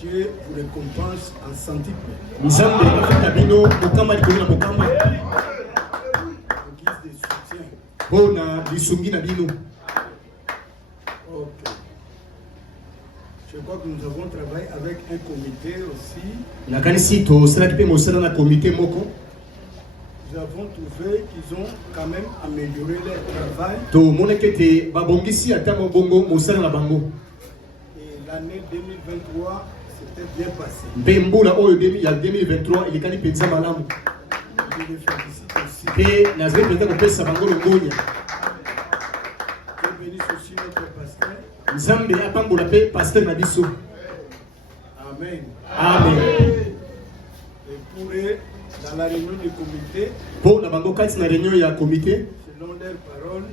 Dieu vous récompense en centuple. En guise de soutien. Ok. Je crois que nous avons travaillé avec un comité aussi. Nous avons trouvé qu'ils ont quand même amélioré leur travail. Et l'année 2023 s'était bien passée. Je les félicite aussi. Que bénisse aussi notre pasteur. Amen. Amen. Et pour eux, dans la réunion du comité, selon leurs paroles,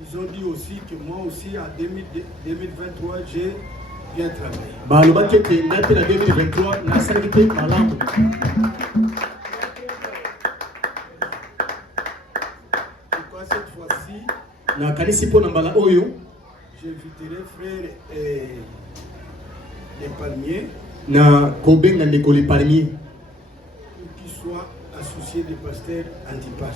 ils ont dit aussi que moi aussi en 2023 j'ai bien travaillé. Pourquoi cette fois-ci, j'inviterai frère les palmiers pour qu'ils soient associés des pasteurs Antipas.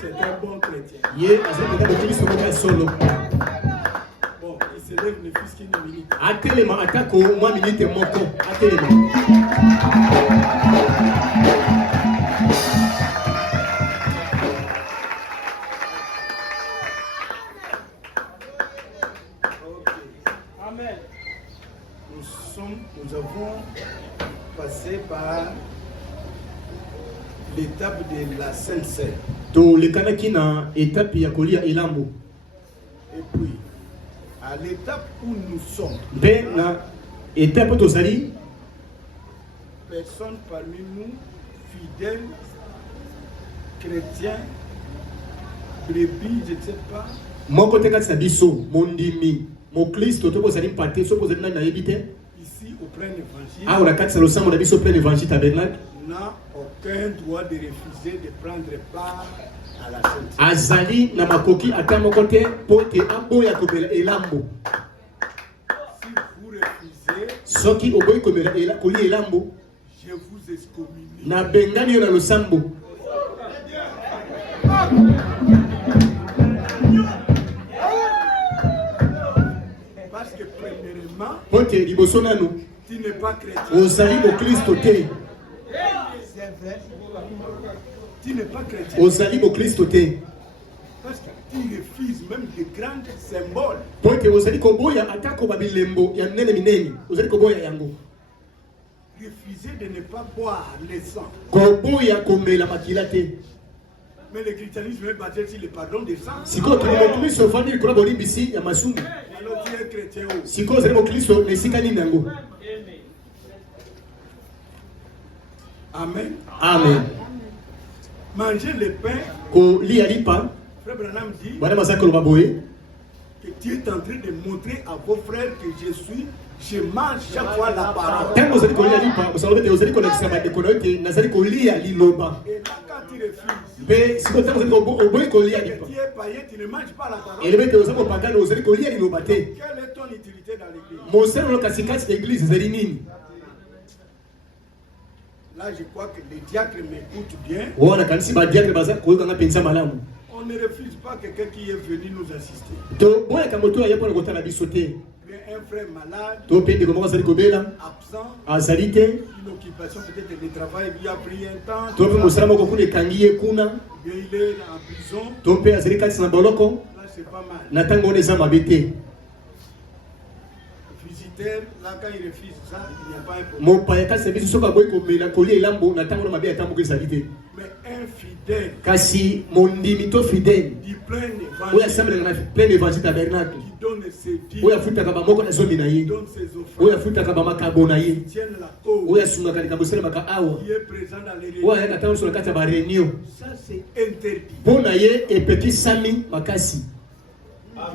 C'est un bon chrétien. Bon, il se lève ne fût qu'une minute. Amen. Nous avons passé par l'étape de la Sainte Seine. Et puis, à l'étape où nous sommes, personne parmi nous, fidèles, chrétiens, brebis, je ne sais pas, ici au plein évangile, n'a aucun droit de refuser de prendre part à la Sainte Si vous refusez, je vous excommunie. Parce que premièrement, tu n'es pas chrétien. C'est vrai. Tu n'es pas chrétien. Parce que tu refuses même de grands symboles. Refuser de ne pas boire le sang. Mais le christianisme est basé sur le pardon des sang. Alors tu es chrétien. Amen. Amen. Manger le pain. Frère Branham dit que tu es en train de montrer à vos frères que je mange chaque fois la parole. Et là, quand tu refuses, tu es païen, tu ne manges pas la parole. Quelle est ton utilité dans l'église? Là, je crois que les diacres m'écoutent bien. On ne refuse pas quelqu'un qui est venu nous assister. Mais un frère malade, absent, une occupation peut-être de travail, il a pris un temps, bien il est en prison, là c'est pas mal. Visiteur, là quand il refuse ça, il n'y a pas un problème. Mais infidèle, du plein évangile, qui donne ses dîmes, qui donne ses offrandes, qui tienne la cause, qui est présent dans les réunions. Ça c'est interdit.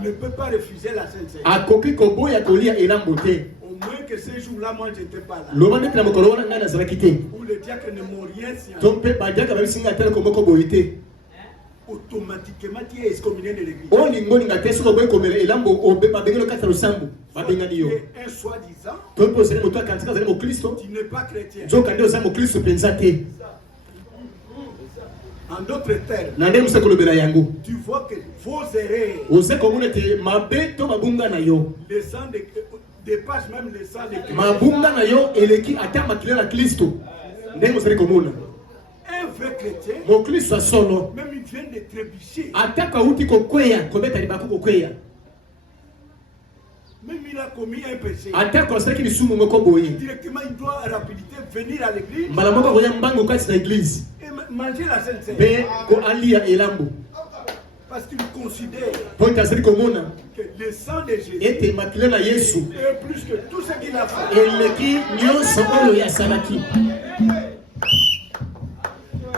ne peut pas refuser la Sainte Seine. akoki koboya kolia elambo te. Au moins que ce jour-là, moi, je n'étais pas là. Loba neti na mokolo wana ngai nazalaki te. Où les diacres ne m'ont rien signé. To mpe badiaka babisinga atala komoko boye te. Automatiquement, tu es excommunié de l'église. Olingo ninga te soko boye komela elambo obe babengelo kata losambo babengani yo. Tu es un soi-disant. To mpe osali moto akantika azali mokristo. Tu n'es pas chrétien. Nzoka nde ozali mokristo mpenza te. En d'autres termes, Na nde mosa kolobela yango. tu vois que vos erreurs, Ose komona te mabe to mabunga na yo. le sang dépasse même le sang de Christ. Mabunga na yo eleki ata makila na Kristo. Nde mosali komona. Un vrai chrétien, Mokristo solo. même il vient de trébucher. Ata kauti kokweya kobeta libako kokweya. Même il a commis un péché. Ata kosaki lisumu moko boye. Directement, il doit à rapidité venir à l'église Mbala moko koya mbango kati na église. et manger la Sainte Seine. Pe ko alia elambo. Parce qu'il considère Po tasali komona que le sang de Jésus ete makila na Yesu est plus que tout ce qu'il a fait. eleki nyonso oyo yasalaki.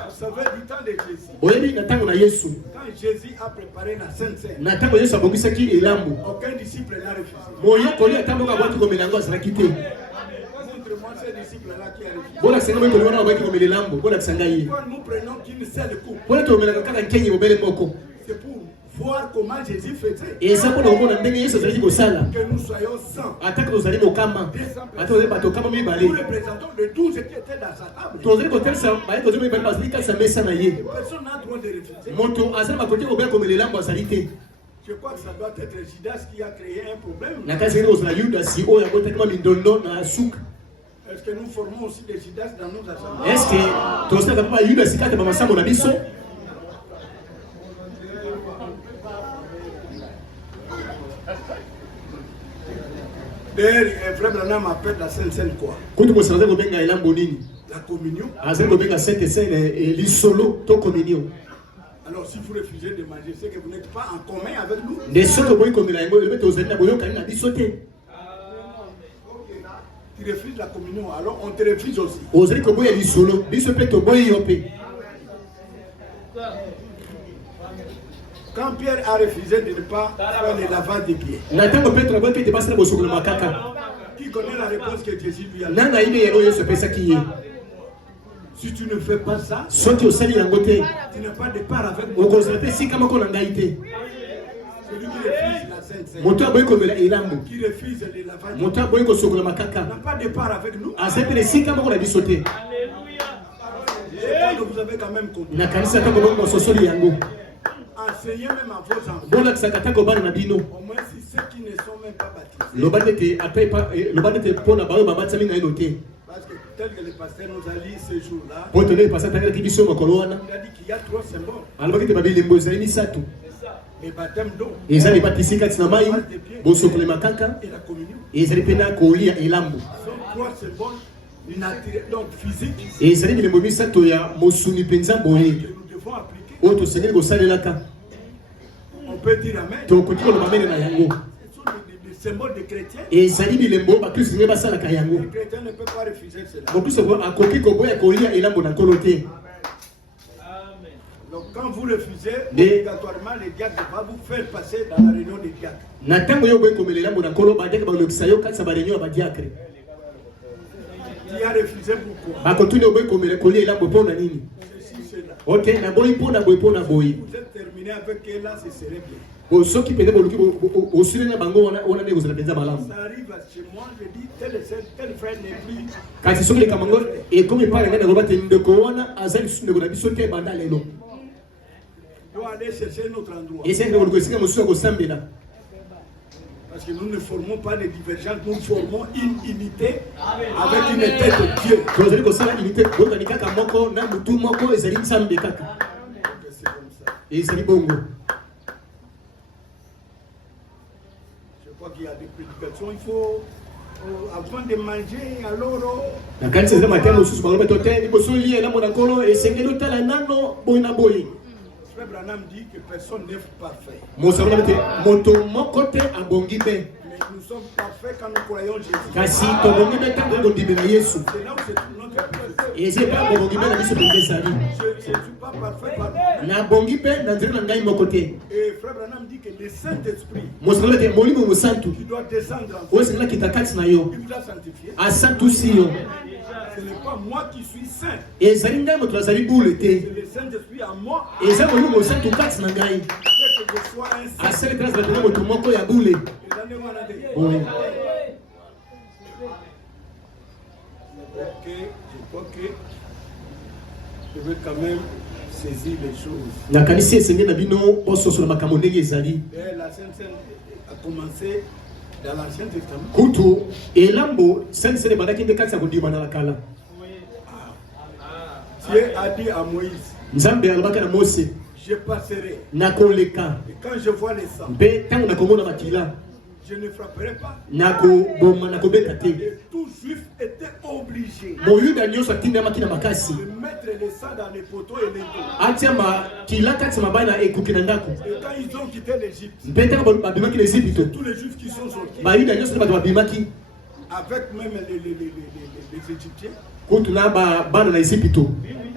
Vous savez, du temps de Jésus, Oyebi na tango na Yesu. quand Jésus a préparé la Sainte Seine, Na tango Yesu abongisaki elambo. aucun disciple n'a refusé. Moyekoli ata moko abwaki komela yango azalaki te. Montre-moi ces disciples-là qui a refusé. Bolakisa ngai moyekoli wana abwaki komela elambo. Bolakisa ngai ye. Pourquoi nous prenons qu'une seule coupe? Pona tomelaka kaka nkenyi mobele moko. C'est pour voir comment Jésus faisait. Eza mpona komona ndenge Yesu azalaki kosala. Que nous soyons sans. Ataka tozali mokama. Ata tozali bato kama mibale. Nous représentons les 12 qui étaient dans sa table. Tozali kotalisa baye tozali mibale bazali kalisa mesa na ye. Personne n'a droit de refuser. Moto azali makoki kobeya komela elambo azali te. Je crois que ça doit être Judas qui a créé un problème. Na kasi ngeli kozala yudasi oyo abotaki ma mindondo na suka. Est-ce que nous formons aussi des Judas dans nos assemblées? Est-ce que tosalaka mpa yudasi kati ya bamasambo na biso? D'ailleurs, frère Branham appelle la Sainte Seine quoi? Kutu mosango azali kobenga elambo nini? La communion. Azali kobenga Sainte Seine lisolo to communion. Alors si vous refusez de manger, c'est que vous n'êtes pas en commun avec nous. Nde soki oboyi komela yango elebe tozali na boyokani na biso te. Tu refuses la communion, alors on te refuse aussi. Ozali koboya lisolo biso mpe toboyi yo mpe. Quand Pierre a refusé de ne pas faire le lavage des pieds, Na ntango Petro aboyaki ete basala bosokolo makaka. qui connaît la réponse que Jésus lui a Nanga donnée? ayebi yango Yesu apesaki ye. Si tu ne fais pas ça, Soki osali yango te, tu n'as pas de part avec moi. okozala te sika moko na ngai te. Celui qui refuse la Sainte Seine, Moto aboyi komela elambo. qui refuse le lavage des Moto aboyi kosokola pieds, makaka. n'a pas de part avec nous. Azali mpe sika moko na biso te. Je pense que vous avez quand même compris. Na kanisa ntango bongo bososoli yango. Enseignez même à vos enfants. Bolakisaka ntango bana na bino. Au moins si ceux qui ne sont même pas baptisés. Loba ndete mpona baoyo babatisami na yino te. Parce que tel que le pasteur nous a dit ce jour-là, Po tone epasa ntangelaki biso mokolo wana. il a dit qu'il y a 3 symboles. Alobaki ete babilimbo ezali misato. Le baptême d'eau Eza ebatisi kati na mai, bosokole makaka, et la communion. ezali mpe na kolia elambo. Ce sont 3 symboles naturels, donc physiques, Ezali bilembo misato ya mosuni mpenza boye. que nous devons appliquer. Oyo tosengeli kosalelaka. On peut dire Amen. Tokoki koloba mene na yango. Ce sont des symboles de chrétiens. Ezali bilembo bakristo ndenge basalaka yango. Les chrétiens ne peuvent pas refuser cela. Mokristo akoki koboya kolia elambo na nkolo te. Donc quand vous refusez, Des- obligatoirement les diacres ne vont pas vous faire passer dans la réunion des diacres. Na ntango yo oboyi komela elambo na nkolo badiaka balokisa yo kati ya bareunion ya badiakre. Qui a refusé pourquoi? Bakotuni oboyi komela kolia elambo mpo na nini? Ceci, cela. Ok, naboyi mpo na boye mpo na boye. Vous êtes terminé avec elle là, ce serait bien. Bo soki mpenza boluki osili na bango wana nde kozala mpenza malamu. Ça arrive chez moi, je dis tel frère n'est plus. Kasi soki likambo yango ekomi epai na ngai nakoloba te ndeko wana aza lisusu ndeko na biso te banda lelo. Il doit aller chercher un autre endroit. Esali ndeko luko esika mosusu ya kosambela. Parce que nous ne formons pas des divergences, nous formons une unité avec une tête de Dieu. Tozali kosala unité botani kaka moko na mutu moko ezali nzambe kaka. Donc, c'est comme ça. Ezali bongo. Je crois qu'il y a des prédications, il faut, avant de manger, alors, Na kanisa eza matema mosusu baloba tote liboso lia elambo na nkolo esengeli otala nano boye na boye. Frère Branham dit que personne n'est parfait. Mosala te moto moko te abongi be. Mais nous sommes parfaits quand nous croyons Jésus. Kasi tobongi be tango kondimela Yesu. C'est là où c'est tout notre perfection. Et c'est pas bongi be na biso bezali. Je ne suis pas parfait par Na bongi be na nzela na ngai moko te. Et frère Branham dit que le Saint-Esprit Mosala te molimo mosantu. qui doit descendre en Oyo sengela kitakati na yo. il doit sanctifier. Asatusi yo. Ce n'est pas moi qui suis saint. Ezali ngai moto azali bule te. C'est le Saint-Esprit en moi. Eza molimo mosantu kati na ngai. Que je sois un saint. Asali grâce batonga moto moko ya bule. Oui. Ok, je crois que je vais quand même saisir les choses. Nakanisi esenge na bino bososo na makambo ndenge ezali. La Sainte Seine a commencé dans l'Ancien Testament. Kutu elambo Sainte Seine bandaki nde kati ya kondima na kala. Dieu a dit à Moïse, Nzambe alobaka na Mose je passerai. nakoleka. Et quand je vois les sangs, Mpe tango nakomona makila je ne frapperai pas. nakoboma nakobeta te. Et tout juif était obligé Moyuda nyonso atindamaki na makasi de mettre les sangs dans les poteaux et les dos. atia makila kati ya mabaya na ekuke na ndako. Et quand ils ont quitté l'Égypte, Mpe tango babimaki na Ezipito tous les juifs qui sont sortis, bayuda nyonso nde bato babimaki avec même les Égyptiens. kutu na bana na Ezipito.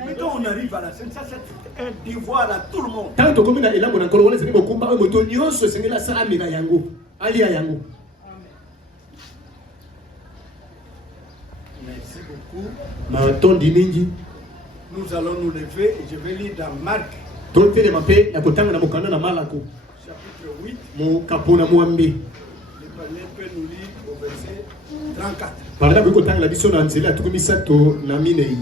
Maintenant on arrive à la scène, ça c'est un devoir à tout le monde. Tango tokomi na elambo na nkolo wana ezali mokumba oyo moto nyonso esengeli asala amela yango alia yango. Merci beaucoup. Matondi mingi Nous allons nous lever et je vais lire dans Marc, totelema mpe ya kotanga na mokanda na Malako chapitre 8. mokapo na mwambe. Le panier peut nous lire au verset 34. Parada koki kotangela biso na nzela ya tuku misato na minei.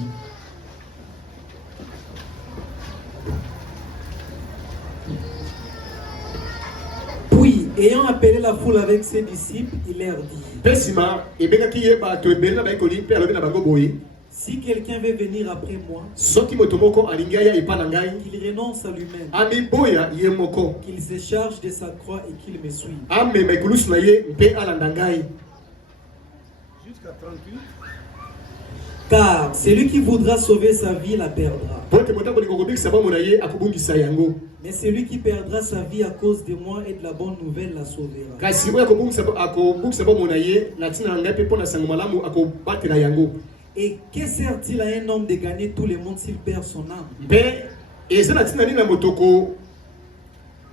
Puis, ayant appelé la foule avec ses disciples, il leur dit, Mpe nsima ebengaki ye bato ebele na bayekoli mpe alobi na bango boye: si quelqu'un veut venir après moi, soki moto moko alingi aya epa na ngai, qu'il renonce à lui-même, amiboya ye moko, qu'il se charge de sa croix et qu'il me suive. amema ekulusu na ye mpe alanda ngai. Jusqu'à 38. Car celui qui voudra sauver sa vie la perdra. Po ete moto akolinga kobikisa bomoi na ye akobungisa yango. Mais celui qui perdra sa vie à cause de moi et de la bonne nouvelle la sauvera. Kasi oyo akobungisa bomoi na ye na ntina na ngai mpe mpo na sango malamu akobatela yango. Et que sert-il à un homme de gagner tout le monde s'il perd son âme? Mpe eza na ntina nini na moto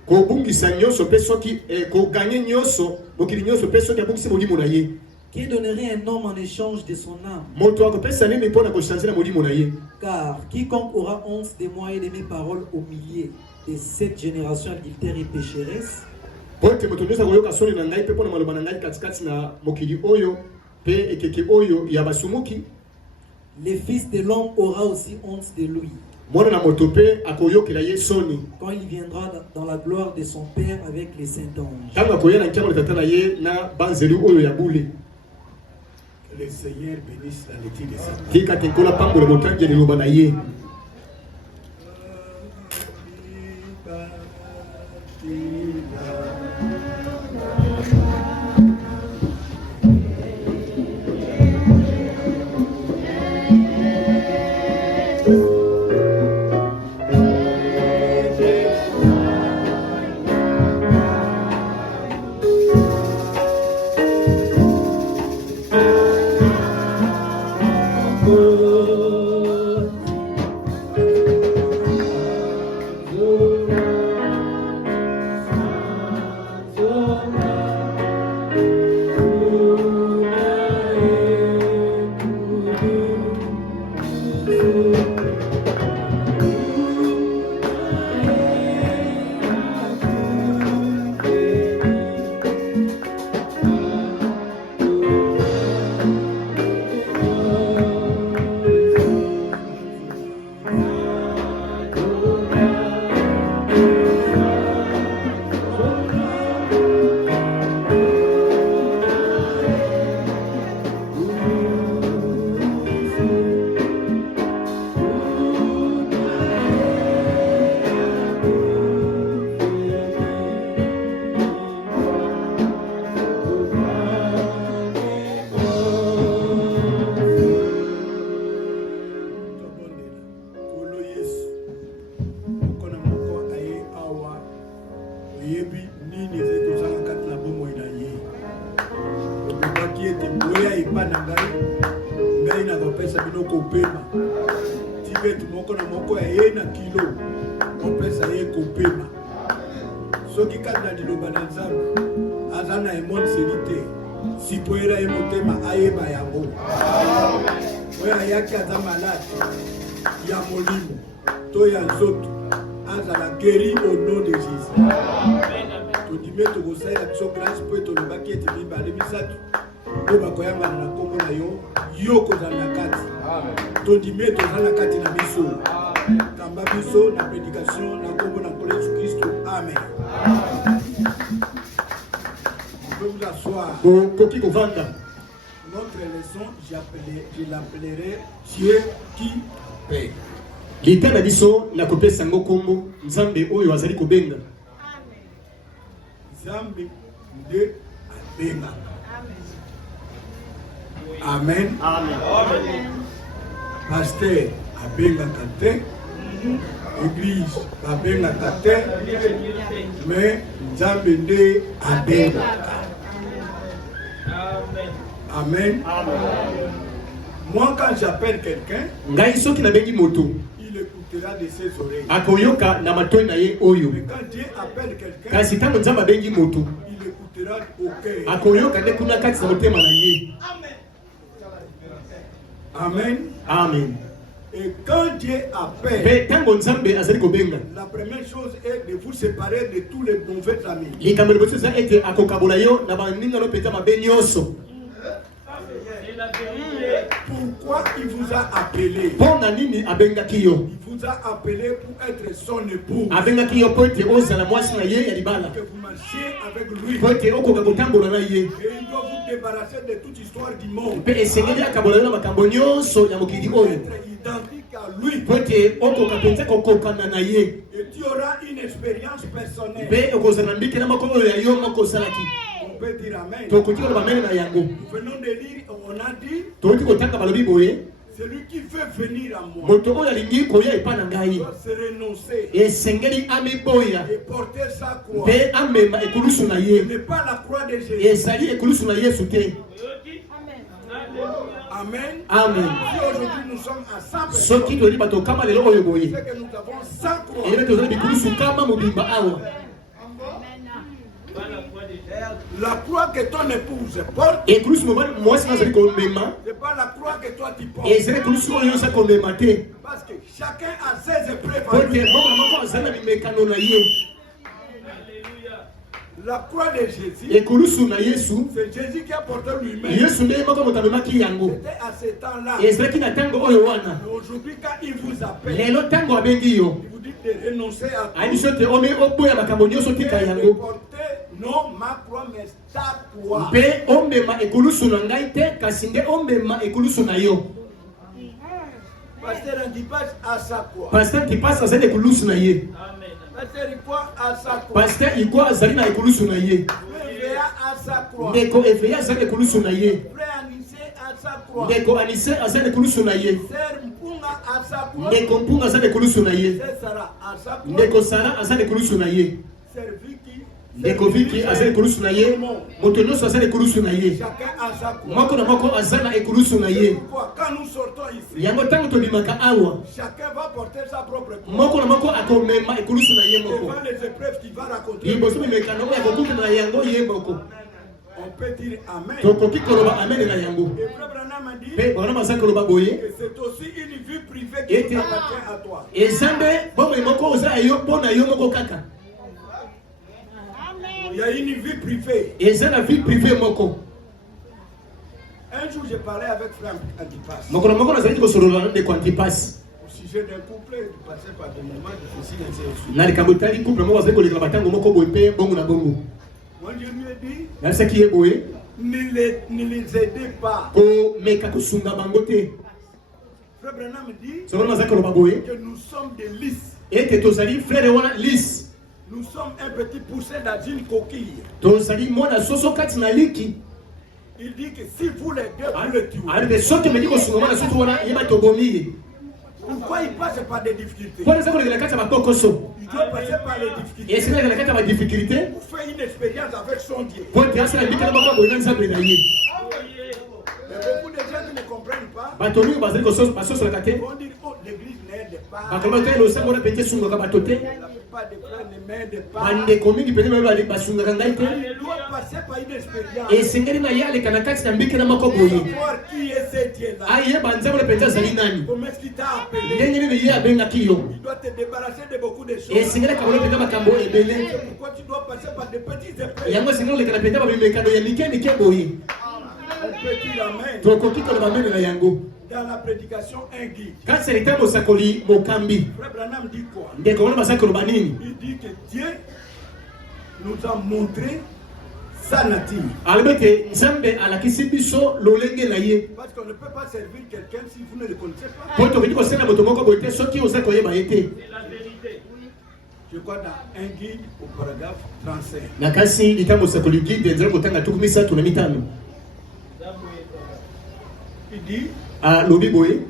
kobungisa nyonso mpe soki koganye nyonso mokili nyonso mpe soki abungisi molimo na ye? Que donnerait un homme en échange de son âme? Moto akopesa nini mpo na kochange na molimo na ye? Car quiconque aura honte de moi et de mes paroles au milieu de cette génération adultère et pécheresse, Po ete moto nyonso akoyoka soni na ngai mpe mpo na maloba na ngai katikati na mokili oyo mpe ekeke oyo ya basumuki, le Fils de l'homme aura aussi honte de lui, mwana na moto mpe akoyokela ye soni quand il viendra dans la gloire de son Père avec les saints anges. ntango akoya na nkiango na tata na ye na banzeli oyo ya bule. Que le Seigneur bénisse la lecture de sa Tika te nkola pambola motangi ya liloba na ye. ete boya epa na ngai ngai na kopesa bino kopema tibeti moko na moko ya ye na kilo kopesa ye kopema soki kati na liloba na nzambe aza na emoniseli te sipoera ye motema ayeba yango oyo ayaki aza malade ya molimo to ya nzoto azala guéri au nom de Jésus. Todime tokosalela biso grâce mpo tolobaki ete mibale misato oyo bakoyambana na kombo na yo yo kozala na kati todime toza na kati na biso kamba biso na prédication na kombo na nkolo Yesu Kristo. Amen. On peut vous asseoir. Notre leçon, je l'appellerai Dieu qui paie. Lita na biso na kopesa ngo kombo Nzambe oyo azali kobenga. Nzambe nde abenga. Amen. Amen. Pasteur abenga te. Église abenga te. Mais Nzambe nde abenga. Amen. Amen. Moi quand j'appelle quelqu'un, ngai soki na bengi moto, il écoutera de ses oreilles. Akoyoka na matoi na ye oyo. Mais quand Dieu appelle quelqu'un, kasi tango Nzambe bengi moto, il écoutera au cœur. Akoyoka ne kuna kati sa motema na ye. Amen. Amen. Et quand Dieu appelle, la première chose est de vous séparer de tous les mauvais amis. Pourquoi il vous a appelé? Il vous a appelé pour être son époux. Que vous marchiez avec lui. Et il doit vous débarrasser de toute histoire du monde. Être identique à lui. Et tu auras une expérience personnelle. On peut dire Amen. Nous venons de lire, on a dit, celui qui veut venir à moi doit se renoncer et porter sa croix. Ce n'est pas la croix de Jésus. Amen. Amen. Si aujourd'hui nous sommes à 100 personnes, c'est que nous avons 100 croix. La croix que ton épouse porte, c'est pas la croix que toi tu portes. Parce que chacun a ses épreuves. La croix de Jésus, c'est Jésus qui a porté lui-même. C'était à ce temps-là. Aujourd'hui, quand il vous appelle, il vous dit de renoncer à tout. De porter non ma croix, mais ta croix. Pasteur Antipase à sa croix. Pasteur Antipase à sa croix. Pasteur Ikwa à sa croix. Pasteur Ikwa azali na ekulusu na ye. Frère à sa croix. Ndeko Efeya azali na ekulusu na ye. Frère Anise à sa croix. Ndeko Anise azali na ekulusu na ye. Sœur Mpunga à sa croix. Ndeko Mpunga azali na ekulusu na ye. Sœur Sarah à sa croix. Ndeko Sarah azali na ekulusu na ye. Sœur Vicky. Ndeko Vicky azali na ekulusu na ye. Moto nyonso azali na ekulusu na ye. Chacun à sa croix. Moko na moko azali na ekulusu na ye. Quand nous sortons ici, yango tango tobimaka awa, chacun va porter sa propre croix. Moko na moko akomema ekulusu na ye moko. Devant les épreuves qu'il va raconter. Liboso bimeka nango ya kokuta na yango ye moko. On peut dire Amen. Tokoki koloba amen na yango. Et Frère Branham a dit que c'est aussi une vie privée qui t'appartient à toi. Et Zambé, bon mais moko oza yo pona yo moko kaka. Il y a une vie privée. Et ça la vie privée moko. Un jour j'ai parlé avec Frère Antipase. Moko moko na zali ko solola de Antipase. Au sujet d'un couple, il passait par des moments difficiles et ainsi. Na likambotali couple moko zali ko leka batango moko boye bongo na bongo. Moi je lui ai dit, yalisa ki eboye ne les aidez pas. Ko meka kusunga bangote. Frère Branham dit que nous sommes des lys. Et que tozali frère wana lys. Nous sommes un petit poussé dans une coquille. Tozali mona soso kati na liki. Il dit que si vous les deux vous le tuez. Alors soki me diko sunga mona soto wana yeba tobomi. Pourquoi il passe par des difficultés? Pour ça que la kati ba kokoso. Il doit passer par les difficultés. Et c'est là la kati ba difficulté. Pour faire une expérience avec son Dieu. Pour dire ça la bikala ba boyana nzambe na ye. batoni bazali kososo basoso la kate On dit oh l'église n'aide pas. bakoma te lo sango na pete sunga ka batote La plupart des frères ne m'aident pas. bande komingi pete ba bali basunga ka ngai te Je dois passer par une expérience. e sengeli na yale kana kati na mbike na makoboyi Voir qui est ce Dieu là. aye banzamo na pete zali nani Comment est-ce qu'il t'a appelé? ndenge nini ye abengaki yo Il doit te débarrasser de beaucoup de e choses. sengeli kabolo pete makambo ebele Pourquoi tu dois passer par des petites épreuves? yango sengeli lekana pete bamimekano ya mike mike boyi On peut dire amen. tokoki koloba mene na yango Dans la prédication, un guide. kasi elita mosakoli mokambi Frère Branham dit quoi? ndeko wana bazali koloba nini Il dit que Dieu nous a montré sa nature. alobi ete nzambe alakisi biso lolenge na ye Parce qu'on ne peut pas servir quelqu'un si vous ne le connaissez pas. po tokoki kosala moto moko boye te soki oza koyeba ye te Je crois dans un guide au paragraphe 35. na kasi lita mosakoli guide nzala kotanga tuku misato na mitano Il dit, alobi boye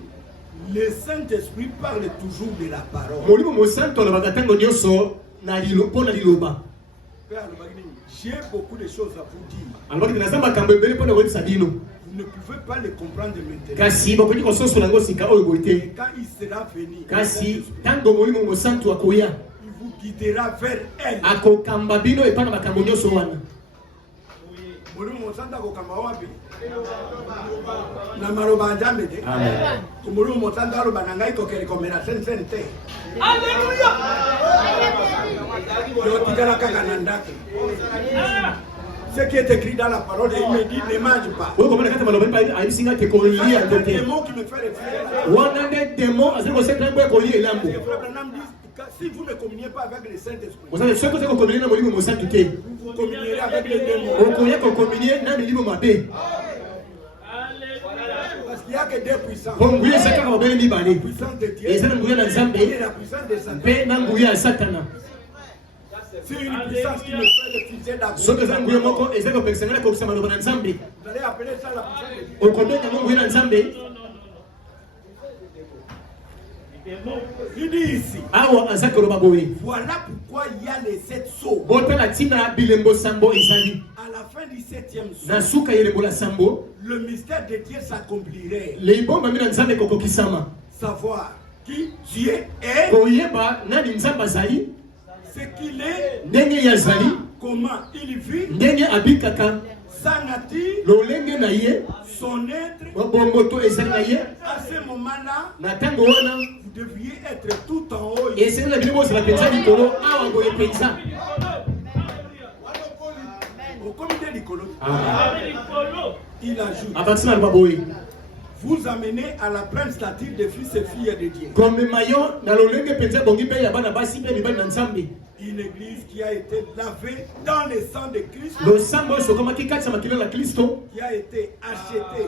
le Saint-Esprit parle toujours de la parole. molimo mosantu alobaka ntango nyonso mpo na liloba Père Alobagini, j'ai beaucoup de choses à vous dire. alobaki te naza makambo ebele mpo na koyebisa bino Vous ne pouvez pas les comprendre maintenant. kasi bakoki kososola yango sika oyo boye te Et quand il sera venu, kasi ntango molimo mosantu akoya il vous guidera vers elle. akokamba bino epai na makambo nyonso wana Mulungu Mosanta kokamba wapi? Na maloba njambe te. Amen. Mulungu Mosanta aloba na ngai kokeli komela sen te. Alléluia. Yo tikala kaka na ndako. Ce qui est écrit dans la parole, il me dit ne mange pas. oyo komona kati maloba mpe ayebisinga te kolia C'est to un te démon qui me fait réfléchir. wana nde demo azali kosekela mpo ya kolia elambo Et Frère Branham dit que si vous ne communiez pas avec le Saint-Esprit, osali soki oza kokominie na molimo mosantu te vous communierez avec les démons. okoya kokominie na milimo mabe Parce qu'il n'y a que deux puissances. po nguya eza kaka babele La mibale puissance de Dieu eza na nguya na et nzambe la puissance de Satan. mpe na nguya ya satana C'est une puissance qui me fait refuser soki eza nguya d'avoir. moko eza kopekisanga na kokisa maloba na nzambe Vous allez appeler ça la puissance de Dieu. okobenga ngo nguya na nzambe Il dit ici, awa aza koloba boye voilà pourquoi il y a les 7 sceaux. botala ntina bilembo sambo ezali À la fin du 7e na sceau, suka ya elembo la sambo le mystère de Dieu s'accomplirait. leibombami na nzambe ekokokisama Savoir qui Dieu est, koyeba nani nzambe azali ce qu'il est, ndenge ye azali comment il vit, ndenge abikaka sa nature, lolenge na ye son être. bomboto ezali na ye À ce moment-là, na ntango wana vous devriez être tout en haut. esengeli na bino bozala mpenza likolo awa boye mpenza Au comité d'Icolo, il ajoute, abakisi na loba boye vous amenez à la pleine stature des fils et filles de Dieu. komema yo na lolenge mpenza ebongi mpe ya bana basi mpe mibali na nzambe Une église qui a été lavée dans le sang de Christ, losambo oyo esokomaki kati ya makila na kristo qui a été achetée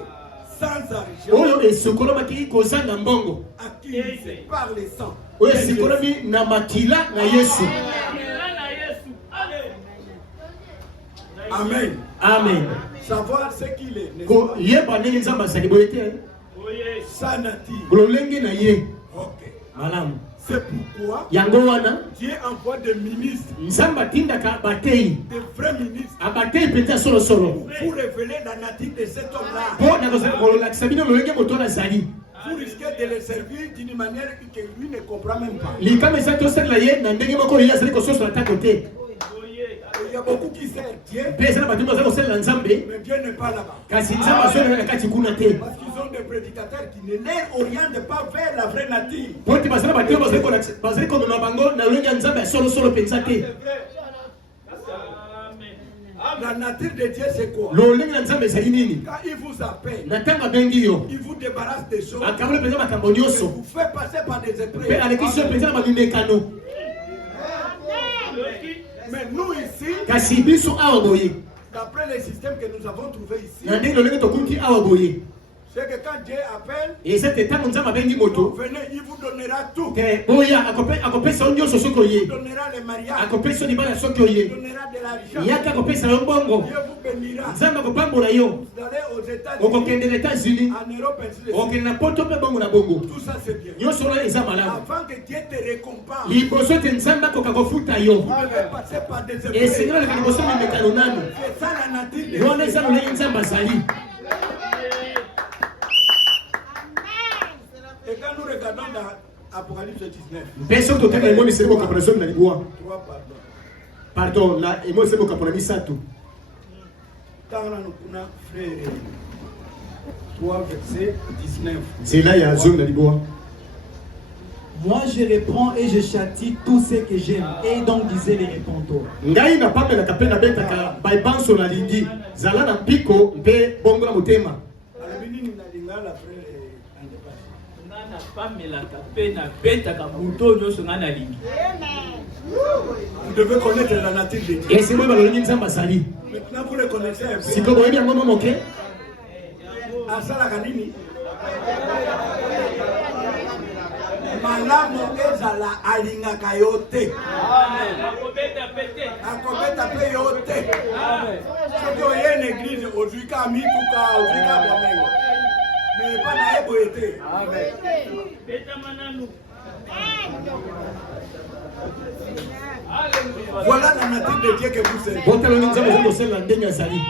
sans argent, oyo esokolomaki kozanga mbongo acquise par le sang. oyo esikolomi na makila na yesu Amen. amen Savoir ce qu'il est, n'est-ce pas? koyeba ndenge nzambe azali boye te Sa nature. lolenge na ye Ok. malamu C'est pourquoi yango wana Dieu envoie des ministres, nzambe atindaka bateyi des vrais ministres, abateyi mpenza solosolo pour révéler la nature de cet homme-là. mpo na kolakisa bino lolenge moto wana azali Vous risquez de le servir d'une manière que lui ne comprend même pas. likama eza tosalela ye na ndenge moko oyo azali kososola ntango te Il y a beaucoup qui servent Dieu, mpe eza na bato bazali kosalela nzambe mais Dieu n'est pas là-bas. kasi nzambe azolela na kati kuna te Parce qu'ils ont des prédicateurs qui ne les orientent pas vers la vraie nature. po te bazali bato oyo bazali komema bango na lolenge ya nzambe ya solosolo mpenza te La nature de Dieu, c'est quoi? lolenge na nzambe ezali nini Quand il vous appelle, na ntango abengi yo il vous débarrasse des choses, akaboli mpenza makambo il nyonso vous fait passer par des mpe épreuves. alekisi yo mpenza na bamimekano Mais nous ici, kasi biso awa boye d'après les systèmes que nous avons trouvés ici, na ndenge lolenge tokuti awa boye c'est que quand Dieu appelle, eza te ntango nzambe abengi moto venez, il vous donnera tout. te boya akopesa yo nyonso soki Il oye vous donnera les mariages, akopesa yo libala soki il oye vous donnera de l'argent, yaka akopesa yo mbongo Dieu vous bénira. nzambe akopambola yo Vous allez aux États-Unis, okokende na États-Unis en Europe, ainsi de suite. okende na poto mpe bongo na bongo Tout ça, c'est bien. nyonso wana eza malamu Avant que Dieu te récompense, liboso te nzambe akoka kofuta yo vous devez passer par des esengeli épreuves. oleka liboso mimekano nanu C'est ça la nature de wana eza Dieu. lolenge nzambe azali c'est 19. Personne d'autre n'a émotion c'est beaucoup personne n'a liboa. 3 Pardon, la émotion c'est beaucoup pour la misatu. Tant là nous kuna frère 3 verset 19. C'est là il y a zone n'a liboa. Moi je reprends et je châtie tous ceux que j'aime. Et donc disait les répondants. Ngai na pamela kapena beta ka baibanso na lingi. Zala na piko mpe bongo na motema. Alabini na lingala frère Nana pamela kapena beta ka muto nyoso ngana lingi. Vous devez connaître la nature de Dieu. Et c'est moi balongi nzamba sali. Maintenant vous le connaissez un peu. Siko boyebi yango moke. Asala kanini? Malamu ezala alingaka yo te. Akobeta pe yo te. Soki oye na église ozwika mituka ozwika bomengo. Mais pas na eboye te. Voilà la nature de Dieu que vous servez. Botalongi nzamba zo sala ndenge asali.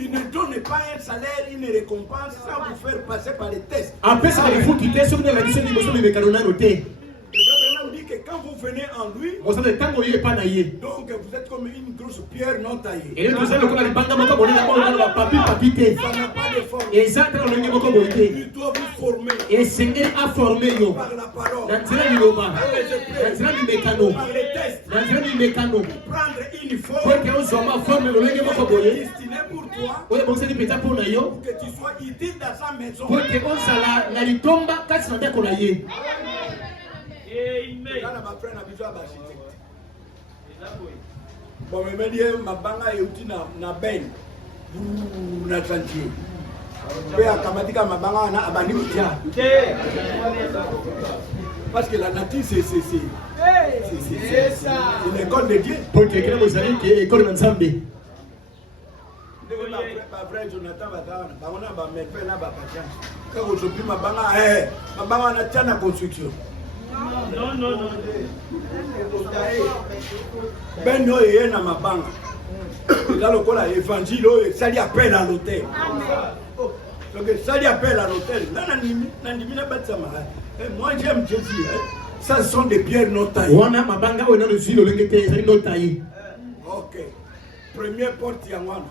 Il ne donne pas un salaire, une récompense sans vous faire passer par les tests. Après ça il faut quitter sur la mission de bosso de kanona noté. Le frère dit que quand vous venez en lui, Mo sa tango yé pa na yé. donc vous êtes comme une grosse pierre non taillée. Et le ça le kola libanga moko bonela ko na papi te. Ça n'a pas de forme. Et ça tra longi moko boité. Il doit vous former Et Seigneur a formé yo. par la parole, Na nzela liloba. par les Na épreuves, nzela di mekano. par les tests. Na nzela di mekano. Prendre une Ko forme ke ozoma forme lo longi moko boye. destinée pour toi, Oye bonse di peta po na yo. pour que tu sois utile dans sa maison. Ko ke ozala na litomba kati na ndako na ye. Là, ma frère n'a besoin d'architecte. Bon, mais me dit, ma banga est outil na ben. Vous na chantier. Pe akamatika ma banga na abandi utia. Parce que la nature c'est une école de Dieu. Po ke kena mozali ke école na nzambe. Ma frère Jonathan Batana, bangona ba mepe na ba pacha. Quand vous oublie ma banga na tia na construction. Non. Ben yo yé na mabanga. Là le kola évangile oyo sali appel à l'hôtel. Donc sali appel à l'hôtel. Là nandimi na batsama. Moi j'aime Jésus. Ça sont des pierres non taillées. Wana mabanga oyo na le zilo longi te ezali no taillé. OK. Première porte ya wana.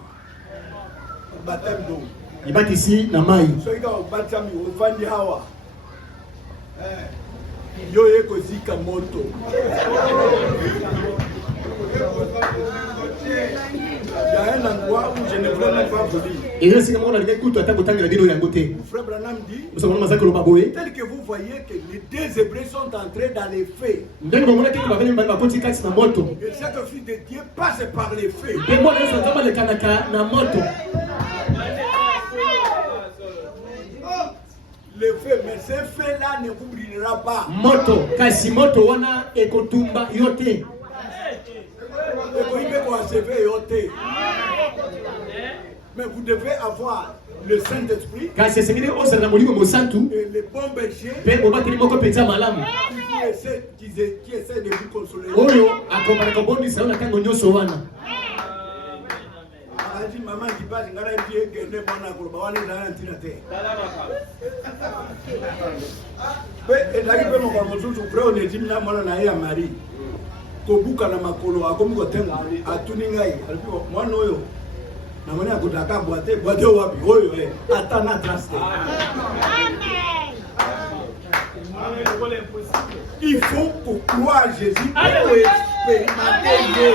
Baptême d'eau. Ibatisi na mai. Soki ka batsami ofandi hawa. Yo eko zika moto. Il y a un endroit où je ne veux même pas vous dire. Et là, c'est comme on a dit que tu as contacté la vidéo de côté. Frère Branham dit, Nous sommes dans le baboé. tel que vous voyez que les deux Hébreux sont entrés dans les faits. Ndani kwa mwana kile baveni mbali makoti kati na moto. Et chaque fils de Dieu passe par les faits. Et moi ndio kama le kanaka na moto. Les faits, mais ces faits-là ne vous brûlera pas. Moto, kasi moto wana ekotumba yote. Et vous devez conserver yote. Mais vous devez avoir le Saint-Esprit Kasi sengine osa na molimo mosantu. et le bon berger Pe bobaki ni moko penza malamu. qui essaie de vous consoler. Oyo akomana kobondi saona tango nyoso wana. Aji maman qui passe, ngara ndiye gende bana ko ba wani na ntina te. Pe edaki pe mo ko mususu frère ne dimna mona na ya Marie. Ko buka na makolo akomi ko tenga atuni ngai. Alipi mwana oyo. Na mwana akutaka boite wapi oyo atana traste. Il faut qu'on croie à Jésus pour expérimenter Dieu.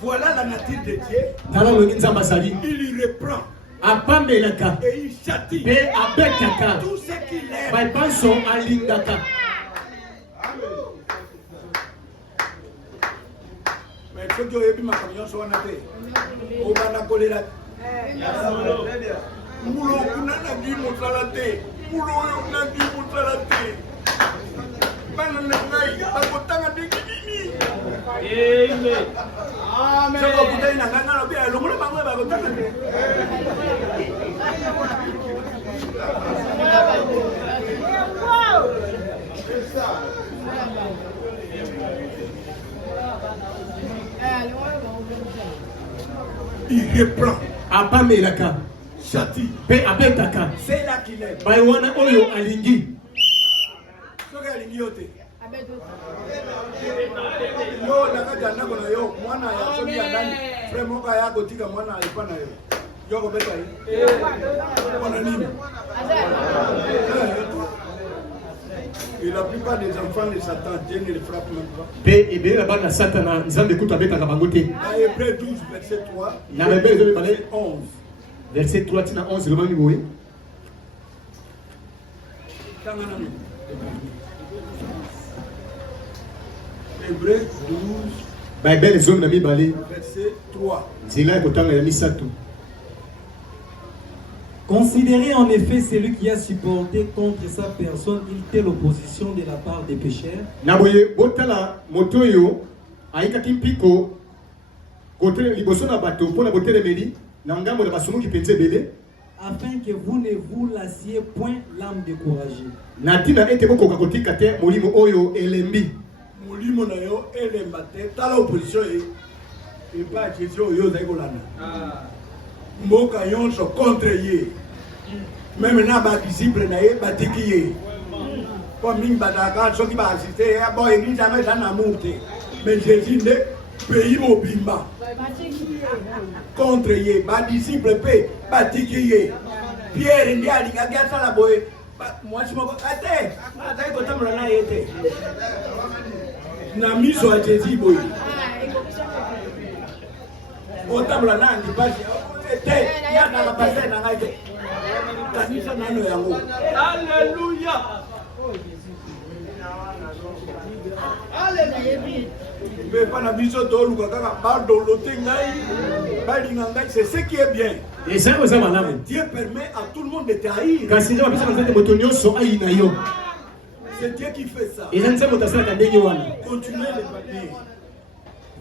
Voilà la nature de Dieu. Il y reprend Apambelaka. et il châtie Pe abekaka. tout ce qu'il aime. Baibanso alingaka. Mais ce qui est bien, ma soit au Banakolela. Moulo, on a dit mon salaté. Moulo, on a dit mon salaté. Bananai, à Kotanga de Kini. Amen. Je vais vous dire, on a bien le monde, on va vous dire. C'est ça. il reprend. apamelaka Châtie. pe abetaka C'est là qu'il est. bai wana oyo alingi Soki alingi yo te. Yo nakati ya ndako na yo mwana ya soki ya ndani frère moko aya kotika mwana epa na yo. Yo kobeta ye. Mpona nini? Et la plupart des enfants de Satan, Dieu ne les frappe même pas. pe ebele na bana satana nzambe kutu abetaka bango te. Dans Hébreux 12, verset 3, Na Hébreux 12, verset 11. verset 3 tina 11 lobani boye Hébreux 12, baebele zomi na mibale verset 3. nzela ya kotanga ya misato. Considérez en effet celui qui a supporté contre sa personne une telle opposition de la part des pécheurs, Na boye botala moto oyo ayikaki mpiko kote liboso na bato mpona botelemeli na ngambo na basumuki mpenza ebele afin que vous ne vous lassiez point l'âme découragée. na ntina ete bokoka kotika te molimo oyo elembi. Molimo na yo elemba te tala opposition ye epa jésus oyo ozali kolanda mboka nyonso contre ye meme na badisciple na ye batiki ye po mingi bataka soki baassiste bo église yango eza na amour te mais jésus nde pays mobimba contre ye badisciple mpe batiki ye pierre nde alingaki asala boye mwasi moko ate azali kotambola na ye te na miso ya jésus boye otambola na andipasi te yanaka paster na ngai te kanisa nano yango. Alléluia. Mais pas na biso toluka kaka badolote ngai balinga ngai, c'est ce qui est bien. Eza oza malamu. Dieu permet à tout le monde de t'haïr. Kasi ndio mapesa mzete moto nyonso ayi na yo. C'est Dieu qui fait ça. Eza nzambe otasala ndenge wana. Continuez les papiers.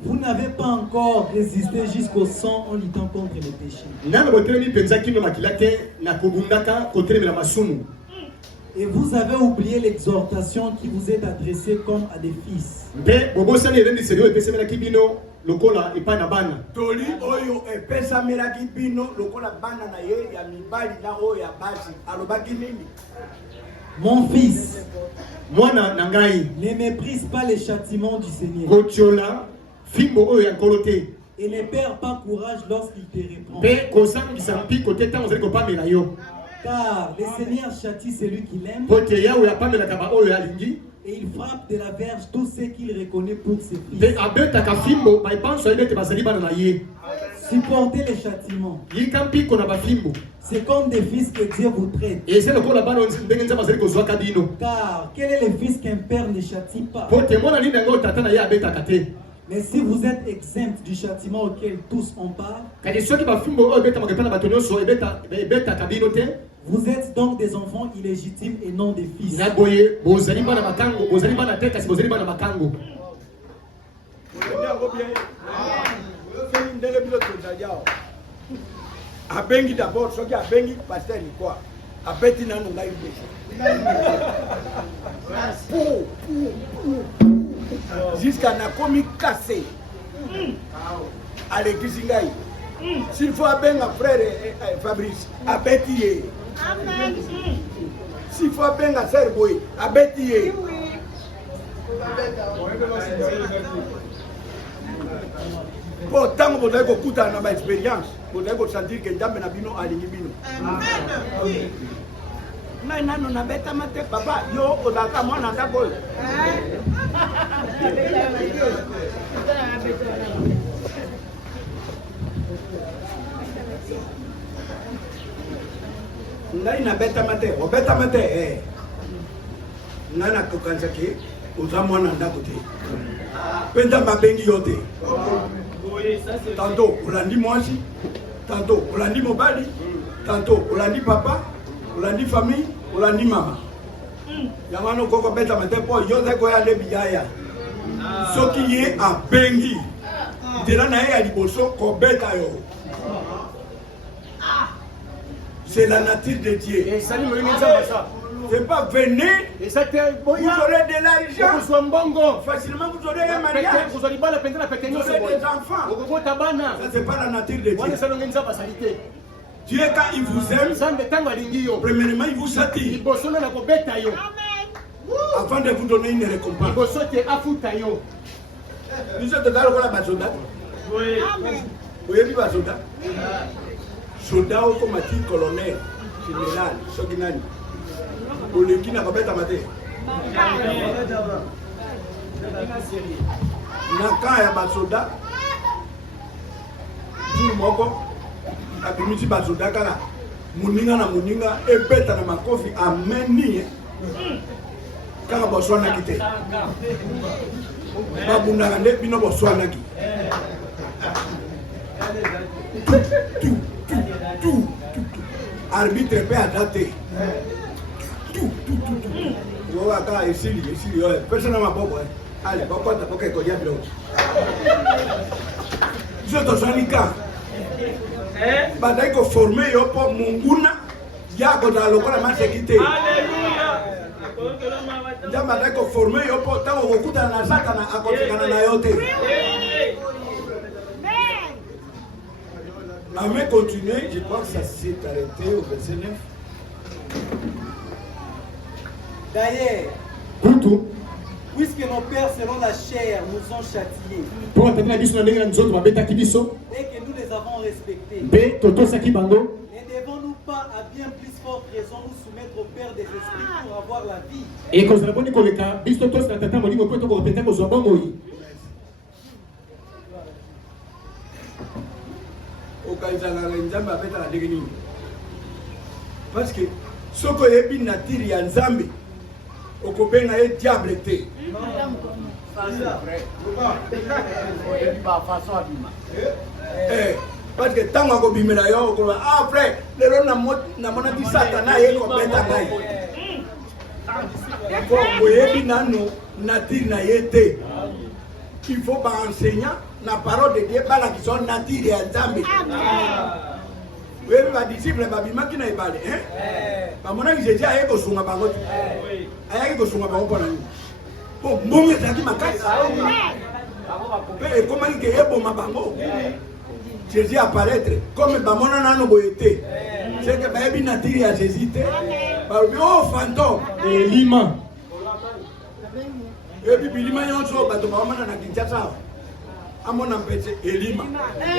Vous n'avez pas encore résisté jusqu'au sang en luttant contre les péchés. Nana botelemi penza kino makila te na kobundaka kotelemela masumu. Et vous avez oublié l'exhortation qui vous est adressée comme à des fils. Mpe bobosani elendiseli oyo epesamelaki bino lokola epai na bana. Toli oyo epesamelaki bino lokola bana na ye ya mibali na oyo ya basi alobaki nini? Mon fils, Mwana na ngai ne méprise pas les châtiments du Seigneur. kotiola fimbo oyo ya nkolo te. Et ne perds pas courage lorsqu'il te reprend. Mpe kosangisa mpiko te ntango ozali kopamela yo. Car le Seigneur châtie celui qu'il aime Po te yawe apamelaka baoyo alingi. et il frappe de la verge tous ceux qu'il reconnaît pour ses Mpe fils. abetaka fimbo baipanso ayebi ete bazali bana na ye. Supportez les châtiments. Yika mpiko na bafimbo. C'est comme des fils que Dieu vous traite. Eza lokola bana ndenge nzambe azali kozwaka bino. Car quel est le fils qu'un père ne châtie pas? Po te mwana nini yango tata na ye abetaka te. Mais si vous êtes exempt du châtiment auquel tous ont part, Kadi soki bafimbo oyo ebetamaka epai na bato nyonso ebetaka bino te. vous êtes donc des enfants illégitimes et non des fils. Na boye bozali bana makango, bozali bana te kasi bozali bana makango. Abengi d'abord soki abengi pasteur ni quoi? Abeti nanu ngai jusqu'à nakomi cassé à l'église ngai. S'il faut abenga frère Fabrice abeti ye. Amen. S'il faut abenga sœur Boy abeti ye. Po tango bozali kokutana na ba expérience bozali kosentir ke nzambe na bino alingi bino. Ngai nano nabetama te papa yo ozalaka mwana ndako oyo. Ngai nabetama te obetama te ngai nakokanisaki oza mwana ndako te mpe nzambe abengi yo te. Tantôt olandi mwasi, tantôt olandi mobali, tantôt olandi papa, olandi famille, olandi mama. Yango wana okoko betama te mpo yo nzai koya nde biyaya soki ye abengi nzela na ye ya liboso kobeta yo. C'est la nature de Dieu. C'est pas venez. Et ça Vous aurez de l'argent. vous êtes bongo. Facilement, vous aurez un mariage. Vous aurez pas la peine de la Vous pétanque. aurez des enfants. Ça, c'est pas la nature de Dieu. Dieu, quand il vous aime, premièrement, il vous attire. Afin de vous donner une récompense. Nous sommes dans le basoda. Oui. Vous avez vu basoda? Soda au comité colonel, général, Soginani. Pour le qui n'a pas bête à mater. Naka ya basoda. Jour moko. Abimiti basoda kala. Muninga na muninga ebeta na makofi ameni. Kaka boswana kite. Babunda nde bino boswana ki. Tout. Arbitre peut adapter. Tout. Waka esili. Personne n'a pas boire. Allez, pourquoi t'as pas qu'à dire bien. Je te sonika. Badai ko former yo po munguna ya ko da lokola masekite. Alléluia. Ya badai ko former yo po tango kokuta na zaka na akotikana na yote. Amen, continuer, je crois que ça s'est arrêté au verset 9. D'ailleurs, puisque nos pères selon la chair nous ont châtiés et que nous les avons respectés, ne devons-nous pas à bien plus forte raison nous soumettre au Père des esprits pour avoir la vie? Parce que ce que yebi nature ya Nzambe okobenga ye diable te. Parce que tant que bimela yo ko après lelo na mona di satana ye ko beta ngai. Ko yebi nano nature na yete. Il faut pas enseigner la parole de Dieu par la qui sont nature ya Nzambe. Oui, les disciples, ils ne pas hein? Mon ami, j'ai dit, il faut que bango. Il faut que bango pour nous. Bon, bon, mais ça qui m'a cassé. Et comment il est bon, ma bango? Jésus apparaître comme Bamona n'a pas été. C'est que Baby Natiri a Jésus. Par le haut fantôme. Et Lima. Et puis, Lima, il y a un jour, Batomama n'a pas dit ça. Amona mpete Elima,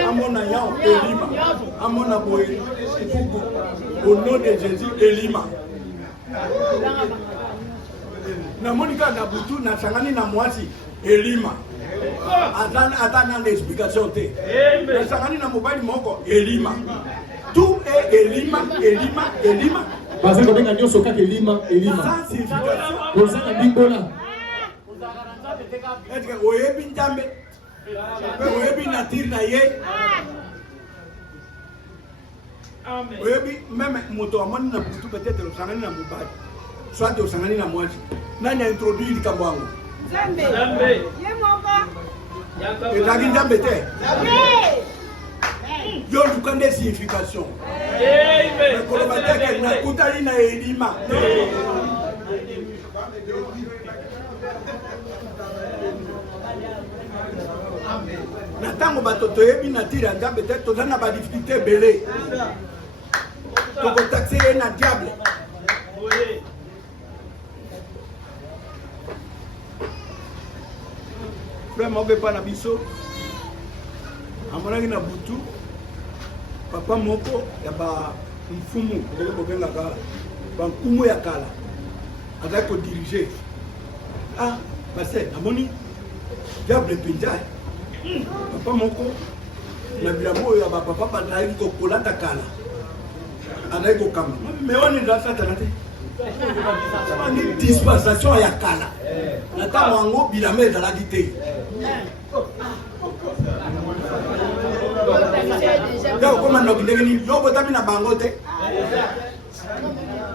Amona Yao Elima, Amona Boé, au nom de Jésus Elima. Na Monica Nabutu na Sangani na Mwasi Elima. Attends l'explication te. Na Sangani na mobile moko Elima. Tout est Elima. Parce que on a dit soka Elima. Sans signification. Pour ça la bimbola. Est-ce que oyebi Nzambe? Oyebi nature na ye. Amen. Oyebi même moto amani na butu peut-être osangani na mobali. Soit osangani na mwasi. Nani a introduit likambo yango? Nzambe. Ye moko. Ezaki Nzambe te. Yo lukande signification. Amen. Koloba te na kutali na Elima. Na tango batoto yebi nature ya Nzambe te toza na ba difficulté belé. Toko taxé na diable. Frère moko pa na biso. Amonaki na butu. Papa moko ya ba mfumu ndenge bobenga kala. Ba nkumu ya kala. Azali ko diriger. Ah, parce amoni diable pinja. Papa moko na bilamo ya papa bazali ko kolata kala. Azali ko kama. Mais on est dans satana te. Une dispensation ya kala. Na ta wango bilame ezalaki te. Donc comment nous ndenge ni yo botami na bango te.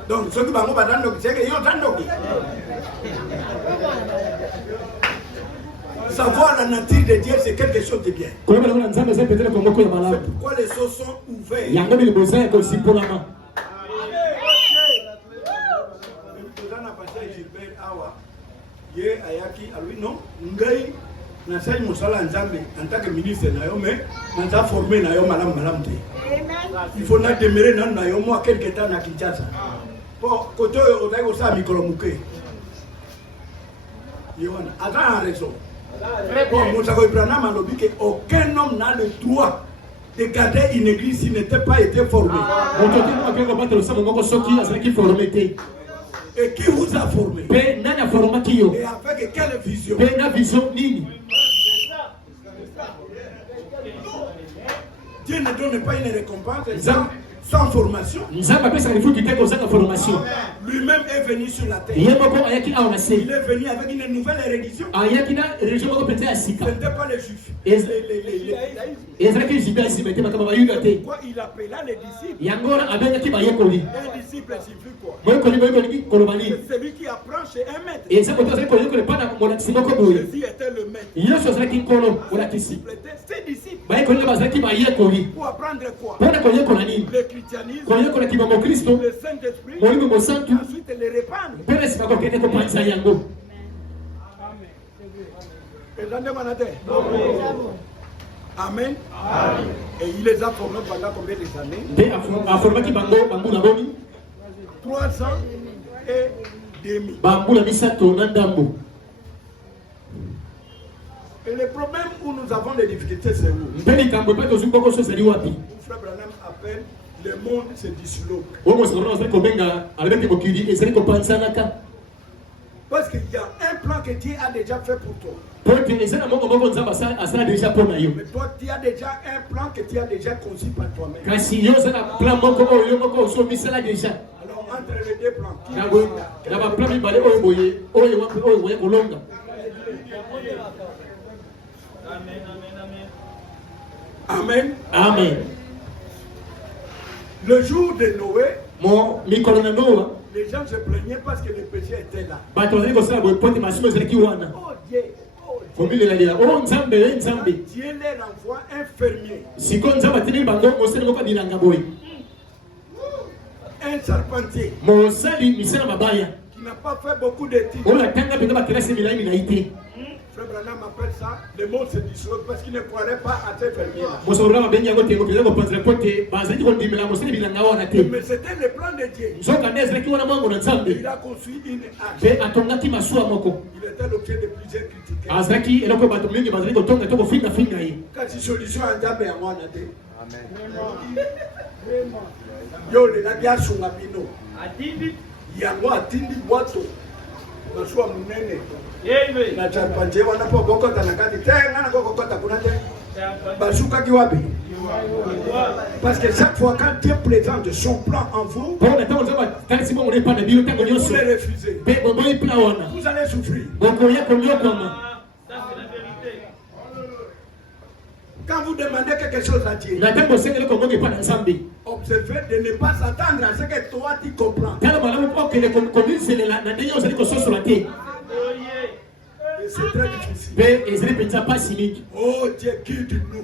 Donc ceux qui bango badando c'est que yo dando. Savoir la nature de Dieu, c'est quelque chose de bien. Pourquoi les choses sont ouverts? non, ngai na sai mosala nzambe en tant que ministre na yo mais na ta formé na yo malam te. Il faut na demeurer na yo moi quelque temps na Kinshasa. Pour côté o dai ko sa mikolo muke. Yohana, a raison. Bon, Moussako Ibrahim a dit qu'aucun homme n'a le droit de garder une église s'il n'était pas été formé. Et qui vous a formé? Et avec quelle vision? Dieu ne donne pas une récompense sans formation. Lui-même est venu sur la terre. Il est venu avec une nouvelle religion. Ce n'était pas les juifs. Pourquoi il appela les disciples? Un disciple signifie quoi? C'est celui qui apprend chez un maître. Jésus était le maître. Les disciples étaient ses disciples. Pour apprendre quoi? Le christianisme, le Saint-Esprit, ensuite les répandre. Amen. Et il les a formés pendant combien d'années? 3 ans et demi. Et le problème où nous avons des difficultés, c'est où? Frère Branham appelle le monde se disloque. Parce qu'il y a un plan que Dieu a déjà fait pour toi. Mais toi, tu as déjà un plan que tu as déjà conçu par toi-même. Alors, entre les deux plans, Amen. Amen. Le jour de Noé, les gens se plaignaient parce que le péché était là. Oh Dieu, oh Dieu. Dieu leur envoie un fermier. Un charpentier. Qui n'a pas fait beaucoup d'études. Frère Branham appelle ça le monde se disloque parce qu'il ne croirait pas à ces fermiers-là. Mais c'était le plan de Dieu. Il a construit une arche. Il était l'objet de plusieurs critiques. Quand il solution à Ndambe à moi, Amen. Yo, le Nadia Sungabino. Yango atindi boato. Nasua munene. Na charpentier wana po bokota na kati tenga na kokota kuna te basuka ki wapi? Parce que chaque fois quand Dieu présente son plan en vous, vous le refusez. Vous allez souffrir. Quand vous demandez quelque chose à Dieu, observez de ne pas s'attendre à ce que toi tu comprends. C'est très difficile. Oh Dieu, guide-nous.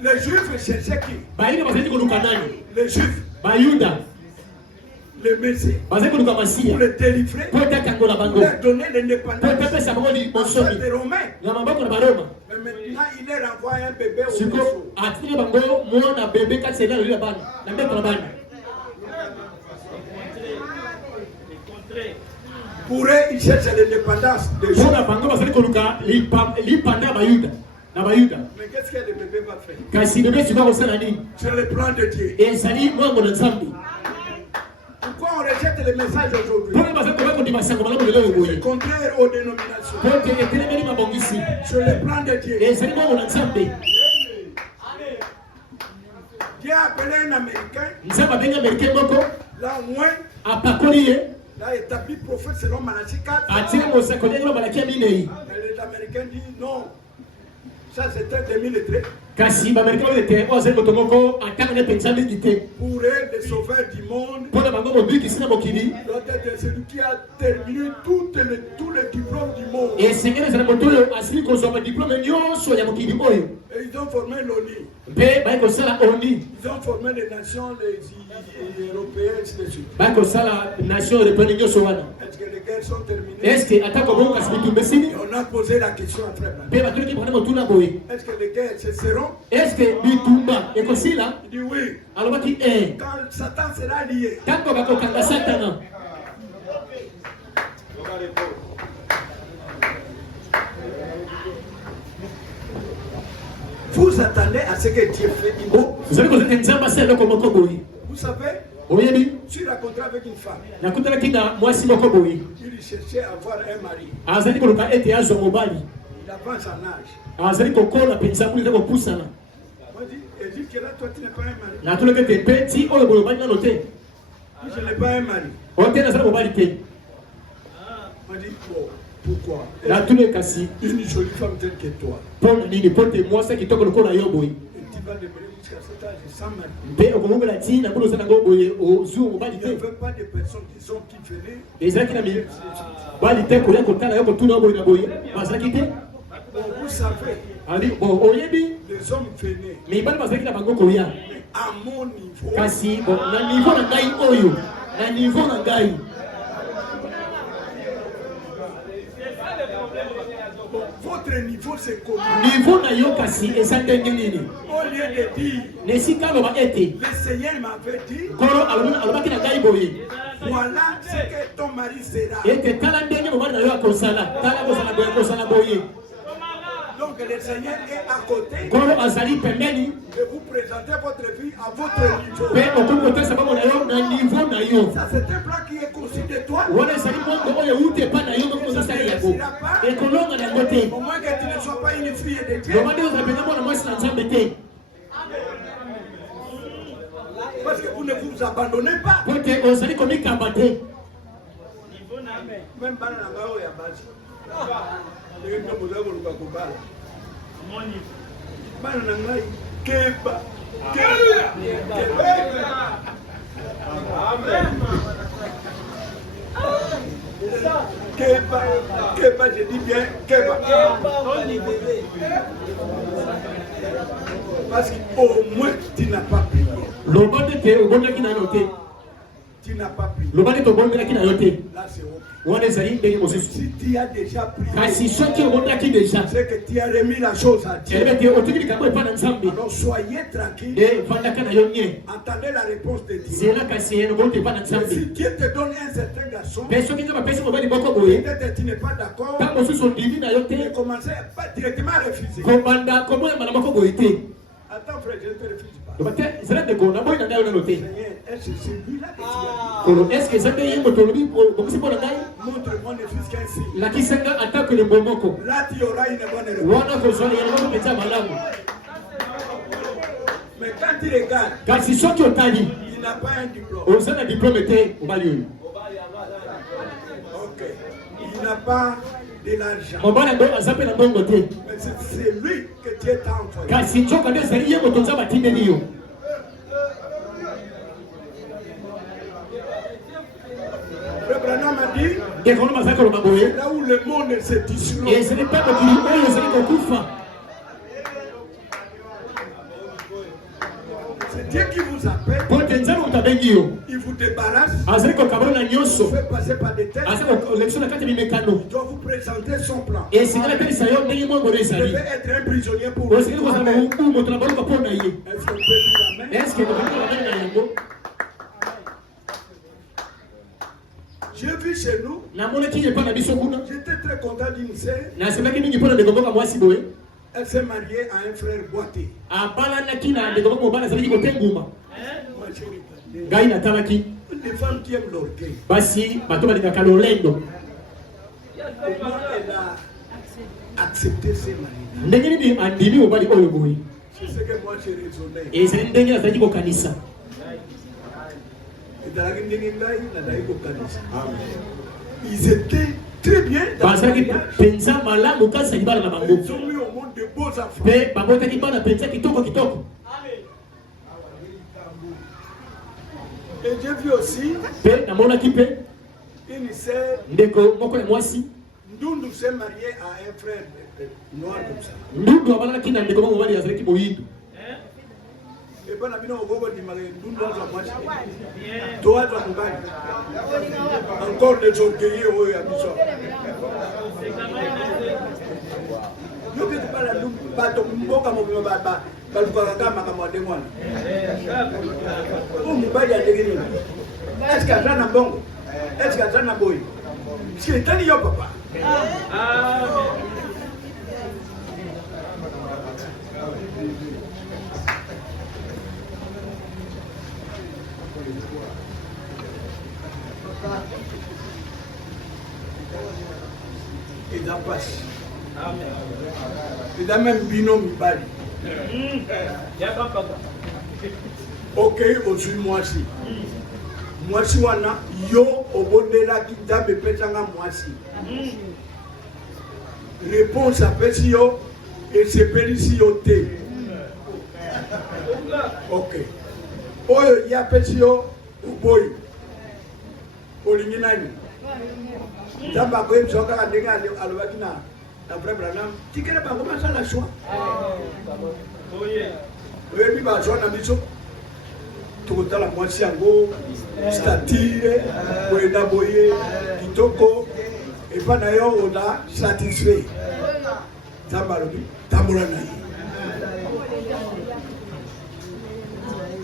Les Juifs cherchaient qui? Les Juifs. Le Messie. Pour le délivrer. Pour leur donner l'indépendance. Des Romains. Mais maintenant, il leur envoie un bébé au berceau. Pour eux, ils cherchent l'indépendance de Dieu. Mais qu'est-ce que le bébé va faire? C'est le plan de Dieu. Pourquoi on rejette le message aujourd'hui? C'est contraire aux dénominations. C'est le plan de Dieu. Dieu a appelé un Américain. Là, au moins. Là, établi prophète selon Malachie 4. Mais les Américains disent non. Ça, c'était 2013. Kasi ba Amerika olete oze motomoko atanga penza milité. Pour être le sauveur du monde. Pour la bango mobi qui sina mokili. Doit être celui qui a terminé tous les diplômes du monde. Et singene zana motoyo asili ko so diplôme nyonso ya mokili oyo. Et ils ont formé l'ONU. Be ba ko sala ONU. Ils ont formé les nations les européennes et les sud. Ba ko sala nation européenne nyonso wana. Est-ce que les guerres sont terminées? Est-ce que atako bongo kasi bitumesini? On a posé la question après. Be ba tuli bana motuna boye. Est-ce que les guerres cesseront? Est-ce que bitumba ekosila? Il dit oui. Alors baki Quand Satan sera lié. Tango ba ko kanga Satan. Vous attendez à ce que Dieu fait. Vous allez connaître Nzamba c'est le komoko boye. Vous savez? Oyebi? Tu rencontres avec une femme. Nakutana kina mwasi moko boye. Il cherchait à avoir un mari. Azali koluka ete azo mobali. Il avance en âge. Azali kokola penza muli ko pusana. Moi je dis que là toi tu n'es pas un mari. Na tolo kete peti oyo boyo bani noté. Je n'ai pas un mari. Ote na zala mobali te. Moi je dis bon, pourquoi? Na tolo kasi Une jolie femme telle que toi. Pona nini pote mwasa kitoko lokola yo boye. Et tu vas demeurer jusqu'à cet âge sans mari. Be okomobela ti na kono sana go boye ozu mobali Il n'y te. avait pas de personnes qui sont qui venaient. Ezaki na mi bali te ko ya kotala yo kotuna boye na boye. Bazaki te. Bon, vous savez, Ali bon oyebi les hommes venaient. mais bali bazaki na bango koya. Mais à mon niveau, Kasi bon na niveau na ngai oyo. Na niveau na ngai. votre niveau c'est comment? Niveau na yo kasi eza ndenge nini? Au lieu de dire, Nesika loba ete le Seigneur m'avait dit, kolo alobaki na ngai boye. voilà ce que ton mari sera. Ete tala ndenge mobali na yo akosala. Tala kosala boye. Donc le Seigneur est à côté Kolo azali pembeni. de vous présenter votre vie à votre niveau. Pe okomotesa bango na yo na niveau na yo. Ça c'est un plan qui est conçu de toi. Wana ezali bongo oyo ute epa na yo okozosala yango. Ekolonga na yango te. Au moins que tu ne sois pas une fille de Dieu. Loba nde ozala mpenza mwana mwasi na nzambe te. Parce que vous ne vous abandonnez pas. Po te ozali komikamba te. Même bana na ngao ya basi. Ndio ndio moza koluka kubala. Bana na ngai keba. Keba, je dis bien Keba. Parce qu'au moins tu n'as pas prié. Loba te obondaki na yo te. Tu n'as pas prié. Loba te obondaki na yo te. Là c'est ok. Wana ezali ndenge mosusu. Si tu as déjà prié, Kasi soki obondaki deja. c'est que tu as remis la chose à Dieu. Elebe te otikili kango epa na nzambe. Alors soyez tranquille. De vandaka na yo nye. Entendez la réponse de Dieu. Zela kasi eno bote epa na Si nzambe. Dieu te donne un certain garçon, Pe soki nzambe apesi mobali moko boye. peut-être tu n'es pas d'accord, Ntango mosusu ondimi na yo tu te. commences pas directement à refuser. Kobanda komoyamba na moko boye te. Attends frère, je ne te refuse pas. Loba te ezala ndeko na boyi na ngai nano te. Seigneur, est-ce que c'est lui-là que tu as Kolo eske eza nde ye moto olobi bokisi mpo na ngai? dit? Montre-moi ne fût qu'un signe. Lakisanga atako elembo moko. Là, tu auras une bonne réponse. Wana kozwa yango mpenza malamu. Mais quand tu regardes, Kasi soki otali il n'a pas un diplôme. oza na diplome te mobali oyo. Ok. Il n'a pas de l'argent. Mobali yango aza mpe na mbongo te. Mais c'est lui que Dieu t'a envoyé. Kasi nzoka nde ezali ye moto nzambe atindeli yo. Frère Branham a dit, Ndeko wana bazalaki koloba boye. là où le monde se disloque, Ezali mpe mokili oyo ezali kokufa. c'est Dieu qui vous appelle, Po te nzambe moto abengi yo. il vous débarrasse, Azali kokabana na il nyonso. vous fait passer par des tests, Azali kolekisa na kati ya mimekano. il doit vous présenter son plan. Esengeli apelisa yo ndenge moko Vous ezali. devez être un prisonnier pour lui. Osengeli kozala mobu moto na baluka mpo na ye. Est-ce qu'on peut dire amen? Eske bokoki koloba na yango? J'ai vu chez nous, Namonaki epa na biso kuna. j'étais très content d'une sœur, Nasepelaki mingi mpo na ndeko moko mwasi boye. elle s'est mariée à un frère boité. Abalanaki na ndeko moko mobali azalaki kotenguma. Moi, j'ai regardé. Ngai natalaki Des femmes qui aiment l'orgueil. basi bato balingaka lolendo. Comment elle a accepté ses maris? Ndenge nini andimi mobali oyo boye. C'est ce que moi j'ai raisonné. Ezali ndenge azalaki kokanisa. ezalaki ndenge ngai nazali kokanisa. Ils étaient très bien dans le Bazalaki mariage. penza malamu kasi ya libala na bango. Ils ont mis au monde de beaux enfants. Pe babota ki bana penza kitoko kitoko. Et j'ai vu aussi Pe namona ki pe une sœur, ndeko moko ya mwasi. Ndundu s'est mariée à un frère noir comme ça. Ndundu abana ki na ndeko moko wali azali ki moyindo. Et bon, la bino gogo di mari Ndundu azo mwasi. Toi azo mubali. Encore des orgueilleux oyo ya biso. Yo ke bala Ndundu bato mboka mo ba balukaka makambo ya demwana. O mubali ya ndenge nini? Est-ce que aza na bongo? Est-ce que aza na boyi? Parce que tani yo papa. Et da passe. Et da même bino mibali. Ok, aujourd'hui mwasi. Mwasi wana yo obondela ki nzambe epesanga mwasi. Réponse apesi yo esepelisi yo te. Ok. Oyo ya apesi yo oboyi. Olingi nani? Nzambe akoyebisa kaka ndenge alobaki na vrai Branham tikele bango basala choix. Oyebi bachoix na biso tokotala mwasi yango statire koyenda boye kitoko epa na yo oda satisfait. Nzambe alobi tambola na ye.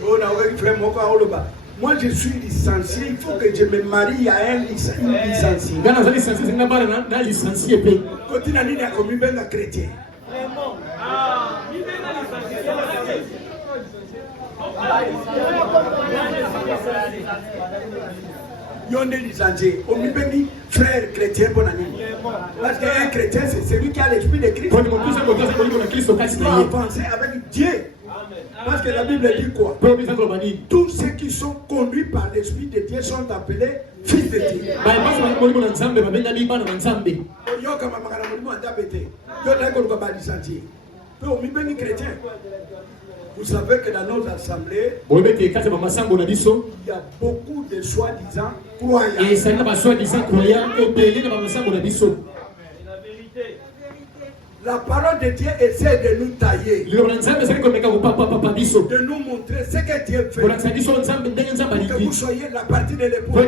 Oyo naokoki frère moko aoloba moi je suis licencié, il faut que je me marie à un licencié. Gana zali licencié nga bana na licencié pe. Kotina nini akomi benga chrétien. Vraiment. Yonde licencié, omi bengi frère chrétien pour nani. Parce qu'un chrétien c'est celui qui a l'esprit de Christ. Pour mon plus important c'est que Christ au kasi Il na doit ye. avancer avec Dieu. Parce que la Bible dit quoi? Pour bisa ko bani. Tous ceux qui sont conduits par l'esprit de Dieu sont appelés fils de Dieu. Ba basi ba ko na nzambe ba benga bi bana na nzambe. Yo kama makala mulimo andabete. Yo taiko ko ba licencié. Peu omi bengi chrétien. Vous savez que dans nos assemblées, il y a beaucoup de soi-disant croyants. Et ça n'a pas soi-disant croyants et belé dans ma sango na biso. La parole de Dieu essaie de nous tailler, de nous montrer ce que Dieu fait, pour que vous soyez la partie de l'époux, pour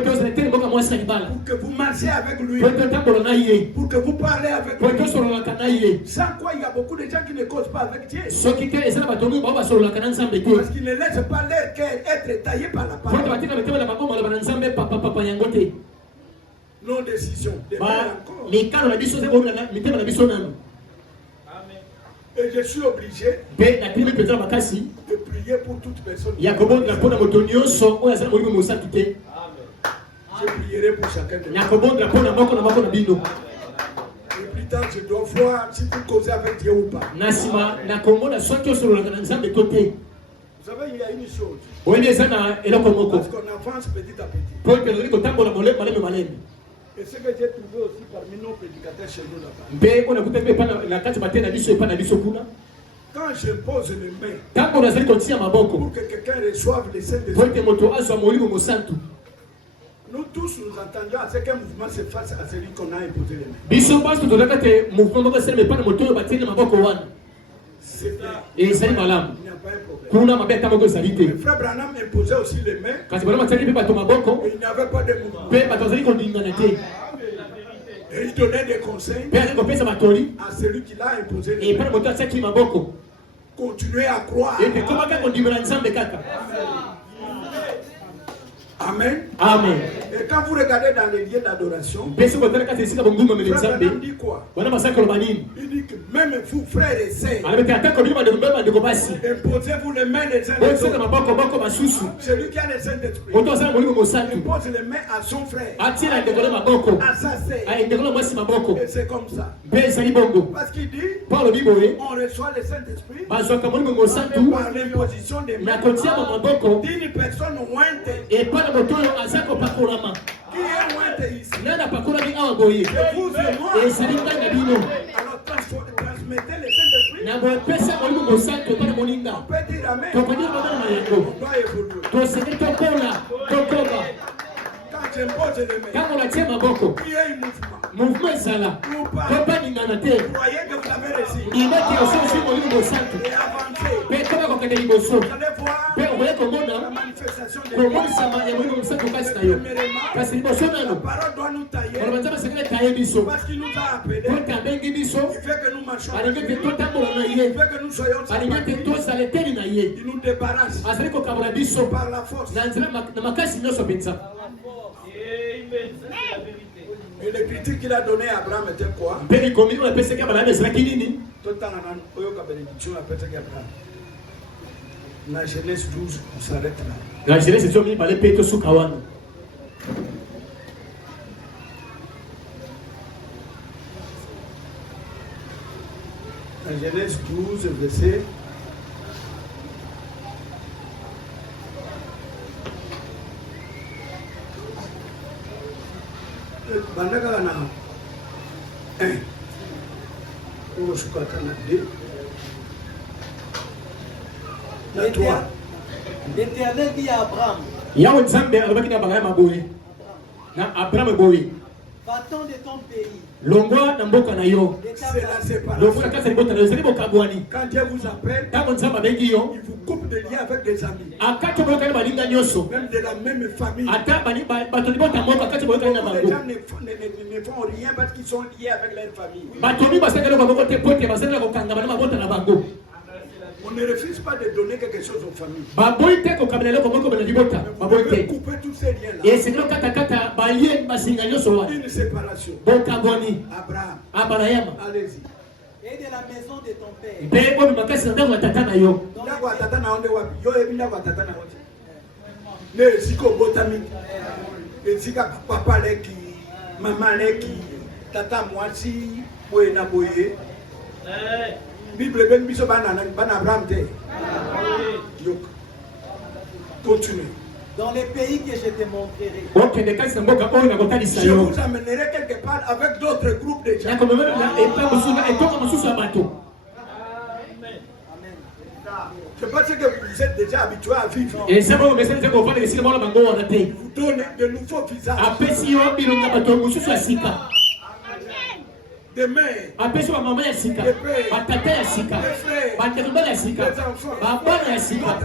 que vous marchiez avec lui, pour que vous parlez avec lui. Sans quoi il y a beaucoup de gens qui ne causent pas avec Dieu, parce qu'ils ne laissent pas leur cœur être taillé par la parole. Nos décisions et je suis obligé de prier pour toute personne. Je prierai pour chacun de vous. Et plus tard, je dois voir si vous causez avec Dieu ou pas. Vous savez, il y a une chose. Parce qu'on avance petit à petit. Et ce que j'ai trouvé aussi parmi nos prédicateurs chez nous là-bas. Quand je pose les mains pour que quelqu'un reçoive les Saint-Esprit, nous tous nous entendions à ce qu'un mouvement se fasse à celui qu'on a imposé les mains. C'est vrai. Il n'y a pas un problème. Le frère Branham imposait aussi les mains et il n'y avait pas de mouvement. Et il donnait des conseils à celui qui l'a imposé les mains. Continuez à croire. Amen. Amen. Et quand vous regardez dans les lieux d'adoration, Frère Branham dit quoi? Il dit que même vous, frères et sœurs, imposez-vous les mains les uns des autres. Celui qui a le Saint-Esprit impose les mains à son frère, à sa sœur. Et c'est comme ça. Parce qu'il dit, on reçoit le Saint-Esprit par l'imposition des mains d'une personne ointe. Qui est ointe ici? Et vous et moi. Alors transmettez le Saint-Esprit Na bo pesa mo mo santo para moninga. On peut dire amen. To ko dire mo na yego. On doit évoluer. To se to kola, to koba. Quand j'impose les mains, Kama la chema boko. il y a un mouvement. Mouvement ezala. Ou pas. To pa ni nana te. Vous voyez que vous avez réussi. Ina ki oso mo mo santo. Et avancez. Pe kama ko kende liboso. Vous allez voir Pe o ko la mona. manifestation de Ko mo sama ya mo santo kasi na yo. Kasi liboso na la no. parole doit nous tailler. Ono banza basengele taye biso. Parce qu'il nous a appelés. Ko ta bengi biso. Il fait que nous marchons. Alinge te to tambola na Il ye. fait que nous soyons Alinge te to sale teli na ye. Il nous débarrasse Azali ko kabula biso. par la force. Na nzela na makasi nyonso penza. Amen. Ça, c'est la vérité. Et les critiques qu'il a donné à Abraham étaient quoi? Peli komi o pese ka bala bezala kinini. Tout le temps, on a eu bénédiction à Abraham. La Genèse 12, on s'arrête là. La Genèse zo mi bale peto suka wana. La Genèse 12, verset. Bandaka na 1. On se croit qu'on a 2. La 3. L'Éternel dit à Abraham, Yawe nzambe alobaki na bangaya maboye. Na Abraham boye. va-t'en de ton pays, Longwa na mboka na yo. de ta C'est la famille, Longwa séparation. kasa libota na yo zali bokabwani. Quand Dieu vous appelle, Tango nzambe abengi yo. il vous coupe des liens avec des amis, Akati boyoka na balinga nyonso. même de la même famille. Ata bani bato libota moko akati boyoka na Les bango. gens ne font rien parce qu'ils sont liés avec leur famille. Bato mi basengele kwa bokote pote basengele kokangama na mabota na bango. On ne refuse pas de donner quelque chose aux familles. Baboyi te kokabela loko moko bana libota. Vous Baboyi devez te. couper tous ces liens-là. Et c'est là kata balie basinga nyonso wa. Une séparation. Bokabwani. Abraham, Abarayama. allez-y. et de la maison de ton père. Mpe obi makasi na ndango ya tata na yo. Ndako ya tata na onde wapi? Yo ebi ndako ya tata na onde? Ne esika obotami. Esika papa leki, mama leki, tata mwasi, boye na boye. Bible ben biso bana Abraham te. Yok. Continuez. Dans les pays que je te montrerai. Okende kasi na mboka oyo nakotalisa Je yo. vous amènerai quelque part avec d'autres groupes de gens. Nakomemela na epa mosusu na etoka mosusu ya bato. Amen. C'est parce que vous êtes déjà habitués à vivre. Esaba oyo mesele te kovanda esika mwana bango wana te. Il vous donne de nouveaux visages. Apesi yo bilonga bato mosusu ya sika. Demain, Apesi ba mama ya sika. Batata ya sika. Bandeko ya sika. Babana ya sika.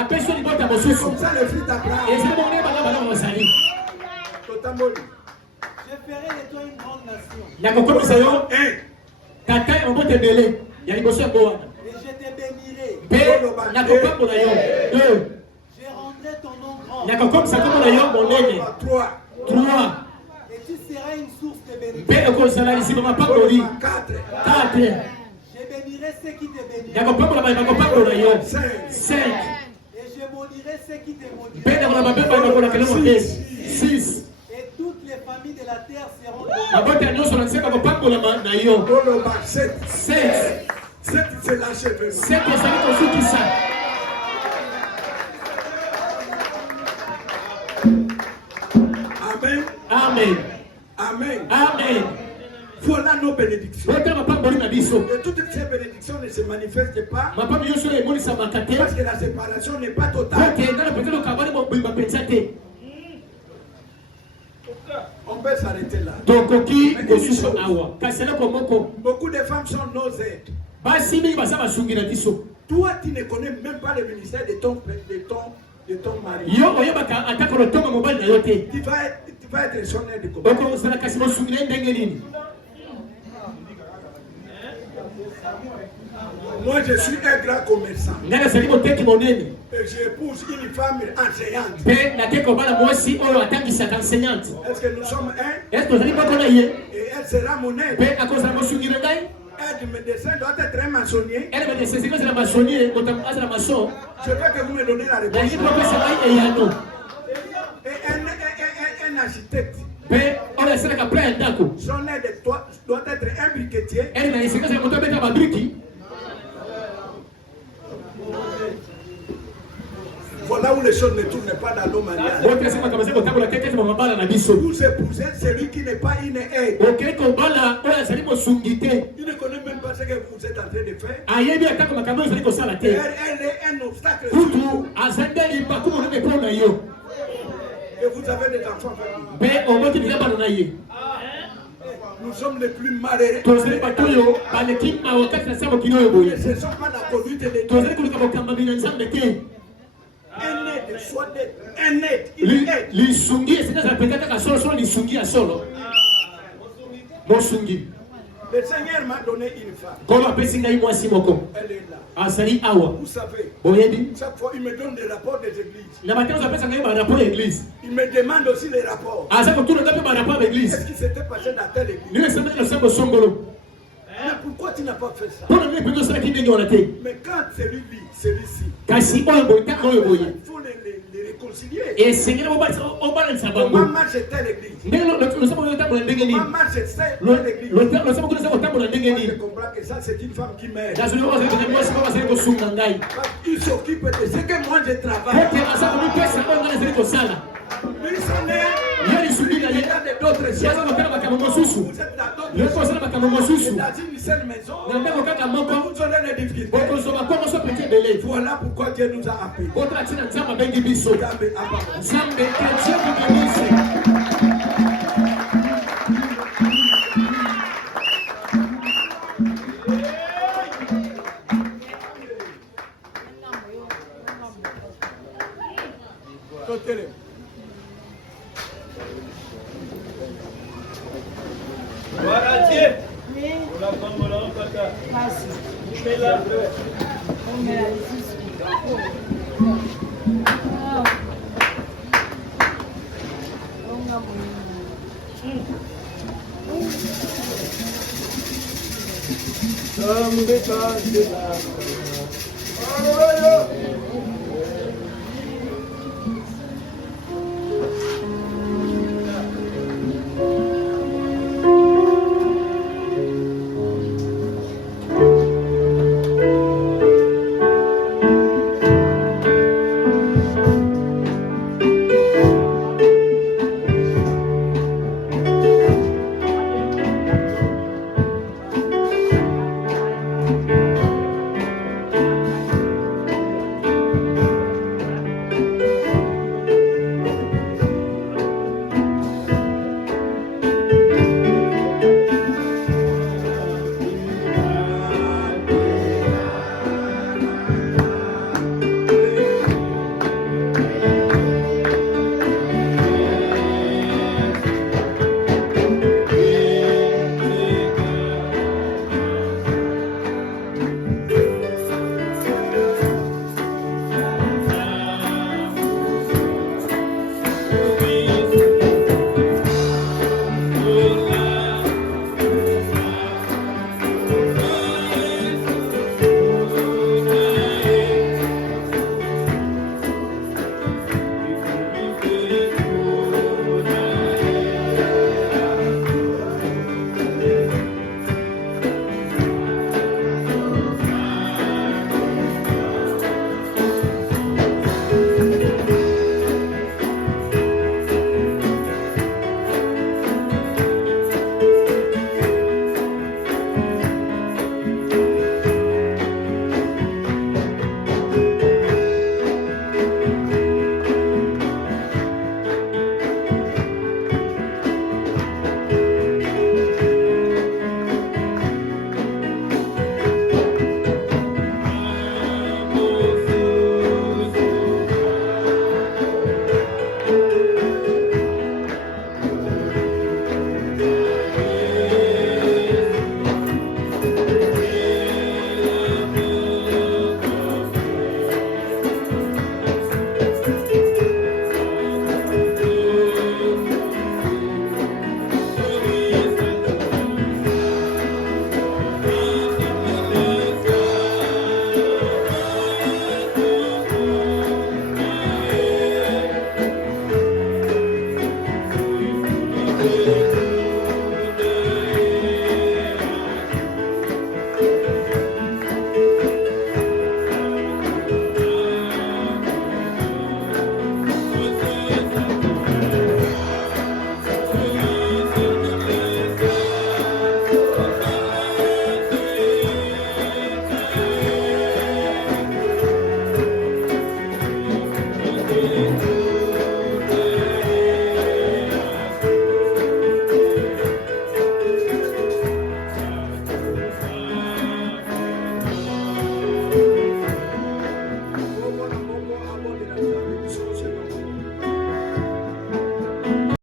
Apesi yo libota mosusu. comme ça les fils d'Abraham. Ezali bonge bana bana bazali. Totamboli. Je ferai de toi une grande nation. Nakokomisa yo Un. tata ya mbote ebele ya liboso ya wana. Et je te bénirai. Mpe nakopambola yo. Deux. Je rendrai ton nom grand. Nakokomisa kombo na yo monene. 3. Trois. Et tu seras une source de bénédiction. Mpe ekozala lisima mapamboli. 4. Quatre. Je bénirai ceux qui te béniront. Nakopambola baye bakopambola yo. 5. Cinq. Et je maudirai ceux qui te Mpe maudiront. nakola babe baye bakola kelemo te. Six. Et toutes les familles de la terre seront bénies. Mabota nyonso na nse bakopambola na yo. Oloba 7. Sept. 7 c'est l'achèvement. Sept ezali kosukisa. Amen. Amen. Amen. Amen. Voilà nos bénédictions. Botala mapamboli na biso. Et toutes ces bénédictions ne se manifestent pas Mapambi nyonso oyo emonisaka te. parce que la séparation n'est pas totale. Okenda na pekee lokabani mobimba mpenza te. On peut s'arrêter là. Tokoki kosusu awa. Kasi eloko moko. Beaucoup de femmes sont nos aides. Basi mingi baza basungi na biso. Toi, tu ne connais même pas le ministère de ton mari. Yo oyebaka atako lotonga mobali na yo te. Tu vas être son aide de comment? Okozala kasi mosungi na ye ndenge nini? Moi, je suis un grand commerçant. Ngai nazali moteki monene. Et j'épouse une femme enseignante. Mpe nake kobala mwasi oyo atangisaka enseignante. Est-ce que nous sommes un? Est-ce tozali moko na ye? Et elle sera mon aide. Mpe akozala mosungi na ngai? Aide médecin doit être un maçonnier. Ele medecin kozala maçonnier moto azala maçon. Je veux que vous me donnez la réponse. Nalingi kopesa ngai eyano. Et un architecte. Mpe oyo asalaka plan ya ndako. Son aide doit être un briquetier. Ele na esika kozala moto abeta babriki. Voilà où les choses ne tournent pas dans nos mariages. Bote asema kama sema tabola kete tuma mabala na biso. Vous épousez celui qui n'est pas une aide. Okei kobala oyo azali mosungi te. Il ne connaît même pas ce que vous êtes en train de faire. Ayebi atako makambo ezali kosala te. Elle est un obstacle. Kutu azandeli pakumo ne ko na yo. Et vous avez des enfants. Be omoti bigamba na ye. Nous sommes les plus malheureux. Tozali batoyo baleki na wakati na sabo kinoyo boye. Ce ne sont pas la conduite de Dieu. Tozali kuluka bokamba bina nzambe te. Un aide, soit d'aide. Un aide, il aide. Lisungi esina za pekata ka solo lisungi ya solo. Mosungi. Le Seigneur m'a donné une femme. Kono apesi ngai mwasi moko. Elle est là. Asali awa. Vous savez, Boyebi. chaque fois il me donne des rapports des églises. Na batezo apesa ngai ba rapport église. Il me demande aussi les rapports. Asa ko tuno ngapi ba rapport église. Qu'est-ce qui s'était passé dans telle église? Ni sema na sabo songolo. Mais pourquoi tu n'as pas fait ça? Pour ne pas ça qui ndenge wana te. Mais quand celui-ci, Kasi oyo boye ta oyo boye. il faut les réconcilier. Et Seigneur o balance bango. Comment marche telle église? Ndenge lo sabo yo tambola ndenge ni. Comment marche telle église? Lo sabo kuna sabo tambola ndenge Moi, ni. je comprends que ça c'est une femme qui m'aide. Dazo yo wazo kwa mwasi kwa sasa ko sunga ngai. Il s'occupe de ce que moi je travaille. Pote asa ko pesa kwa ngana zili ko sala. Lui s'en est. Yali subi na Il y ye. a d'autres choses. Yaza ko makambo mosusu. Vous êtes dans d'autres Yo ko sala makambo mosusu. dans une seule maison. Na ndeko kaka moko. Vous aurez des difficultés. Boko so bakoma so pete belé. Voilà pourquoi Dieu nous a appelés. Otra tina nzamba bengi biso. Nzambe apa. Nzambe katia ko kanisa. Totele. Voilà Dieu. On la prend, on la repata. Mais là, Nzambe kazi la.